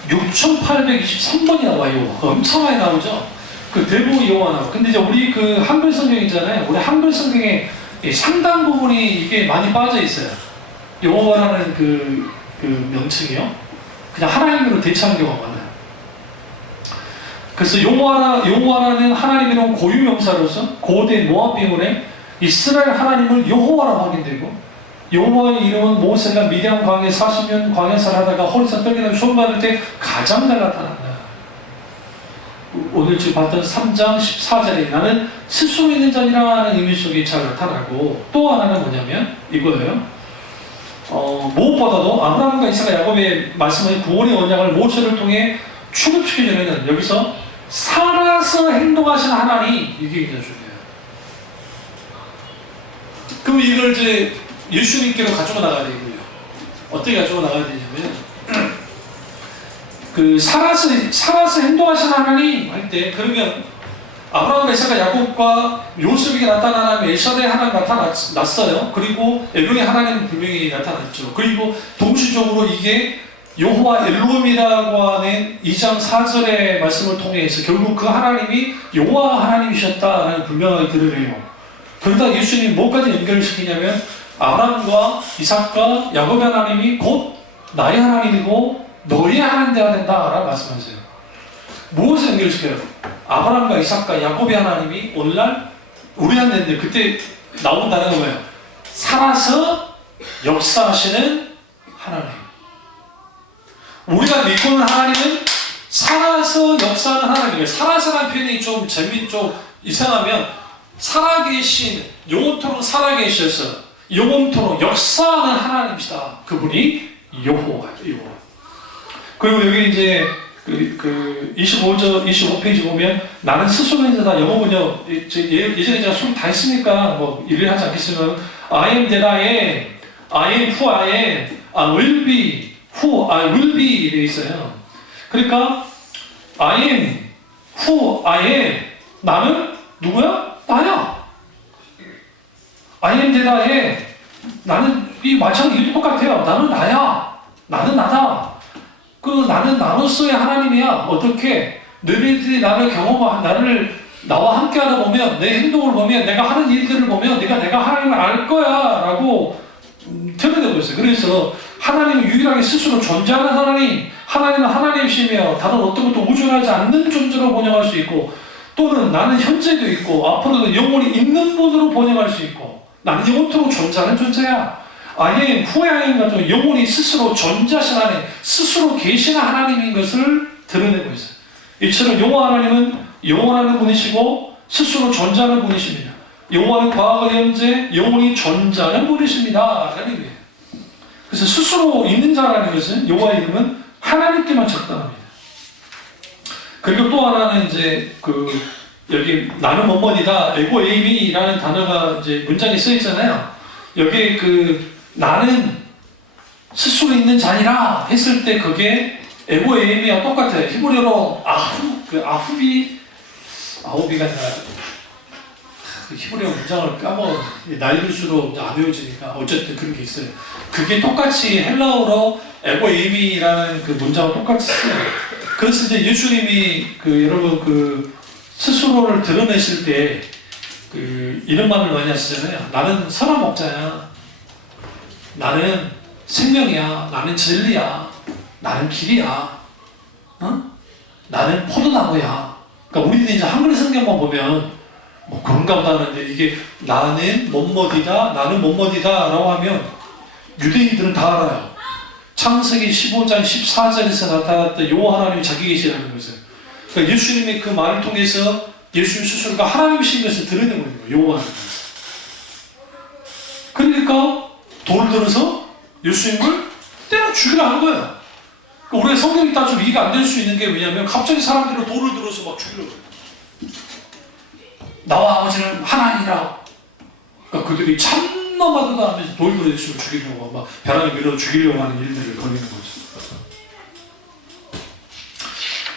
6823번이 나와요. 엄청 많이 나오죠. 대부분 여호와 나와요. 근데 이제 우리 한글 성경이잖아요. 우리 한글 성경에 상당 부분이 이게 많이 빠져 있어요. 여호와라는 명칭이요. 그냥 하나님으로 대체하는 경우가 많아요. 그래서 여호와라는 하나님이라는 고유명사로서 고대 모압 비문에 이스라엘 하나님을 여호와라고 확인되고, 여호와의 이름은 모세가 미디안 광야에 40년 광야사를 하다가 호렙산 떨기나무 소원받을 때 가장 잘 나타난다. 오늘 지금 봤던 3장 14절에 나는 스스로 있는 자니라는 의미 속에 잘 나타나고, 또 하나는 뭐냐면 이거예요. 무엇보다도 아브라함과 이삭과 야곱의 말씀의 구원의 언약을 모세를 통해 출입시키기 전에는 여기서 살아서 행동하신 하나님, 이게 굉장히 중요해요. 그럼 이걸 이제 예수님께로 가지고 나가야 되고요. 어떻게 가지고 나가야 되냐면 살아서 행동하신 하나님 할 때, 그러면 아브라함, 이삭과 야곱과 요셉에게 나타나는 엘샤다의 하나님 나타났어요. 그리고 엘로의 하나님 분명히 나타났죠. 그리고 동시적으로 이게 여호와 엘로힘이라고 하는 2장 4절의 말씀을 통해서 결국 그 하나님이 여호와 하나님이셨다는 분명하게 드러내요. 그러다 예수님이 뭐까지 연결을 시키냐면 아브라함과 이삭과 야곱의 하나님이 곧 나의 하나님이고 너의 하나님 되어야 된다라고 말씀하세요. 무엇을 연결시켜요? 아브라함과 이삭과 야곱의 하나님이 오늘날 우리한테 그때 나온 단어가 뭐예요? 살아서 역사하시는 하나님. 우리가 믿고 있는 하나님은 살아서 역사하는 하나님이에요. 살아서라는 표현이 좀 이상하면 살아계신, 영원토록 살아계셔서 영원토록 역사하는 하나님이시다. 그분이 여호와예요. 그리고 여기 이제 25페이지 보면 나는 스스로 있는 자다. 영어 번역 예전에 제가 수업 다 했으니까 뭐 일을 하지 않겠지만 I am that I am, I am who I am, I will be who I will be 되어 있어요. 그러니까 I am who I am, 나는 누구야? 나야. I am that I am, 나는 이 마찬가지 똑같아요. 나는 나야. 나는 나다. 나는 나로서의 하나님이야. 어떻게? 너희들이 나를 경험하고 나를 나와 함께 하다 보면, 내 행동을 보면, 내가 하는 일들을 보면 내가 하나님을 알 거야 라고 드러내고 있어요. 그래서 하나님은 유일하게 스스로 존재하는 하나님은 하나님이시며 다른 어떤 것도 우존하지 않는 존재로 번역할 수 있고, 또는 나는 현재도 있고 앞으로도 영원히 있는 분으로 번역할 수 있고, 나는 영원토록 존재하는 존재야. I am who I am 같은 영원히 스스로 존재하신 하나님, 스스로 계시는 하나님인 것을 드러내고 있어요. 이처럼 여호와 하나님은 영원하는 분이시고 스스로 존재하는 분이십니다. 여호와는 과거, 현재, 영원히 존재하는 분이십니다. 라는 거예요. 그래서 스스로 있는 자라는 것은 여호와의 이름은 하나님께만 적당합니다. 그리고 또 하나는 이제 여기 나는 뭐뭐니다 에고 에이미라는 단어가 이제 문장에 쓰여 있잖아요. 여기에 나는 스스로 있는 자니라 했을 때 그게 에고 에이미와 똑같아요. 히브리어로 아후비가 아니라 히브리어 문장을 까먹어. 나이 들수록 안 외워지니까 어쨌든 그런 게 있어요. 그게 똑같이 헬라어로 에고 에이미라는 그 문장과 똑같이 써요. 그래서 이제 예수님이 여러분 스스로를 드러내실 때 이런 말을 많이 하시잖아요. 나는 선한 목자야. 나는 생명이야. 나는 진리야. 나는 길이야. 나는 포도나무야. 그러니까 우리들이 이제 한글 성경만 보면 뭐 그런가 보다 하는데, 이게 나는 뭐뭐디다 라고 하면 유대인들은 다 알아요. 창세기 15장 14절에서 나타났던 여호와 하나님이 자기 계시라는 것을. 그러니까 예수님의 그 말을 통해서 예수님 스스로가 하나님이신 것을 드러내고 있는 거예요. 여호와 하나님. 그러니까 돌을 들어서 예수님을 때려 죽이려 하는 거예요. 그러니까 우리가 성경이 다 좀 이해가 안 될 수 있는 게 왜냐하면 갑자기 사람들이 돌을 들어서 막 죽이려고 해요. 나와 아버지는 하나님이라. 그러니까 그들이 참나마다 하면서 돌 들어 예수를 죽이려고 막 벼랑에 밀어 죽이려고 하는 일들을 벌이는 거죠.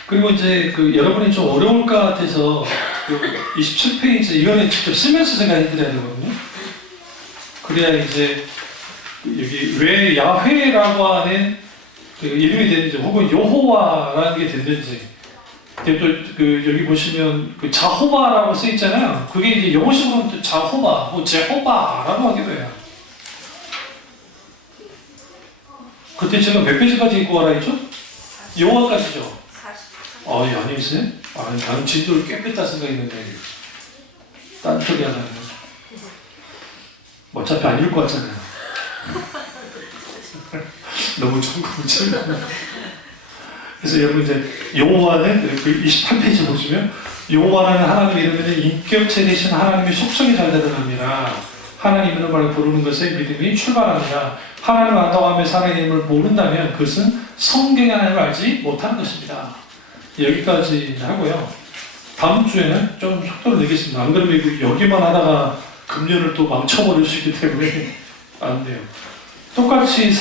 그리고 이제 여러분이 좀 어려울 것 같아서 27페이지 이거는 직접 쓰면서 생각해 드려야 되거든요. 그래야 이제 여기 왜 야훼라고 하는 이름이 됐는지 혹은 여호와라는 게 됐는지. 또 여기 보시면 자호바라고 써 있잖아요. 그게 이제 영어식으로는 자호바, 제호바라고 하기도 해요. 그때 제가 몇 페이지까지 읽고 가라 했죠? 여호와까지죠? 예, 아니겠어요? 나는 진도를 꽤 뺐다 생각했는데 딴소리 하나요. 어차피 안 읽을 것 같잖아요. 너무 좋은 거 묻잖아요. 그래서 여러분 이제 여호와는 28페이지 보시면 여호와라는 하나님의 이름에는 인격체 되신 하나님의 속성이 잘 드러납니다. 하나님 이름을 부르는 것에 믿음이 출발합니다. 하나님을 안다고 하면서 하나님의 이름을 모른다면 그것은 성경의 하나님을 알지 못하는 것입니다. 여기까지 하고요. 다음 주에는 좀 속도를 내겠습니다. 안 그러면 여기만 하다가 금년을 또 망쳐버릴 수 있기 때문에 안 돼요. 똑같이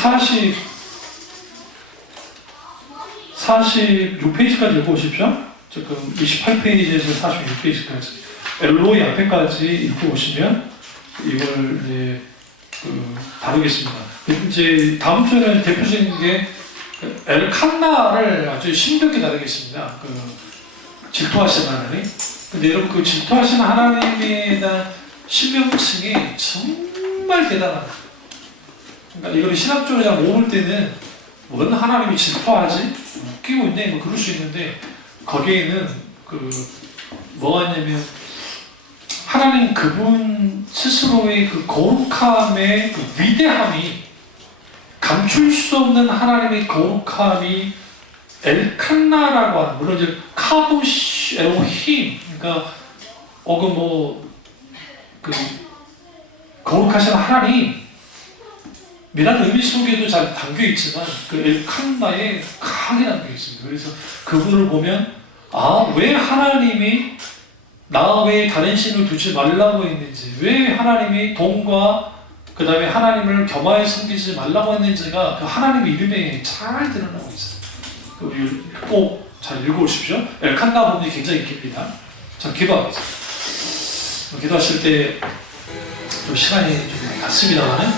46페이지까지 읽어오십시오. 지금 28페이지에서 46페이지까지 엘로이 앞에까지 읽어오시면 이걸 이제 다루겠습니다. 이제 다음 주에는 대표적인 게 엘칸나를 아주 힘들게 다루겠습니다. 질투하시는 하나님. 근데 여러분 질투하시는 하나님에 대한 신명칭이 정말 대단합니다. 그러니까 이걸 신학적으로 잘 모를 때는 뭔 하나님이 질투하지? 웃기고 있네? 뭐 그럴 수 있는데, 거기에는 뭐가 있냐면 하나님 그분 스스로의 거룩함의 위대함이, 감출 수 없는 하나님의 거룩함이 엘칸나라고 하는, 물론 이제 카도시 에로힘, 그러니까 거룩하신 하나님 이라는 의미 속에도 잘 담겨있지만 엘칸나에 강하게 담겨있습니다. 그래서 그분을 보면 왜 하나님이 나 외에 다른 신을 두지 말라고 했는지, 왜 하나님이 돈과 그 다음에 하나님을 겸하여 섬기지 말라고 했는지가 그 하나님의 이름에 잘 드러나고 있어요. 우리 꼭 잘 읽어오십시오. 엘칸나 부분이 굉장히 깁니다. 자, 기도하겠습니다. 기도하실 때 좀 시간이 좀 갔습니다만은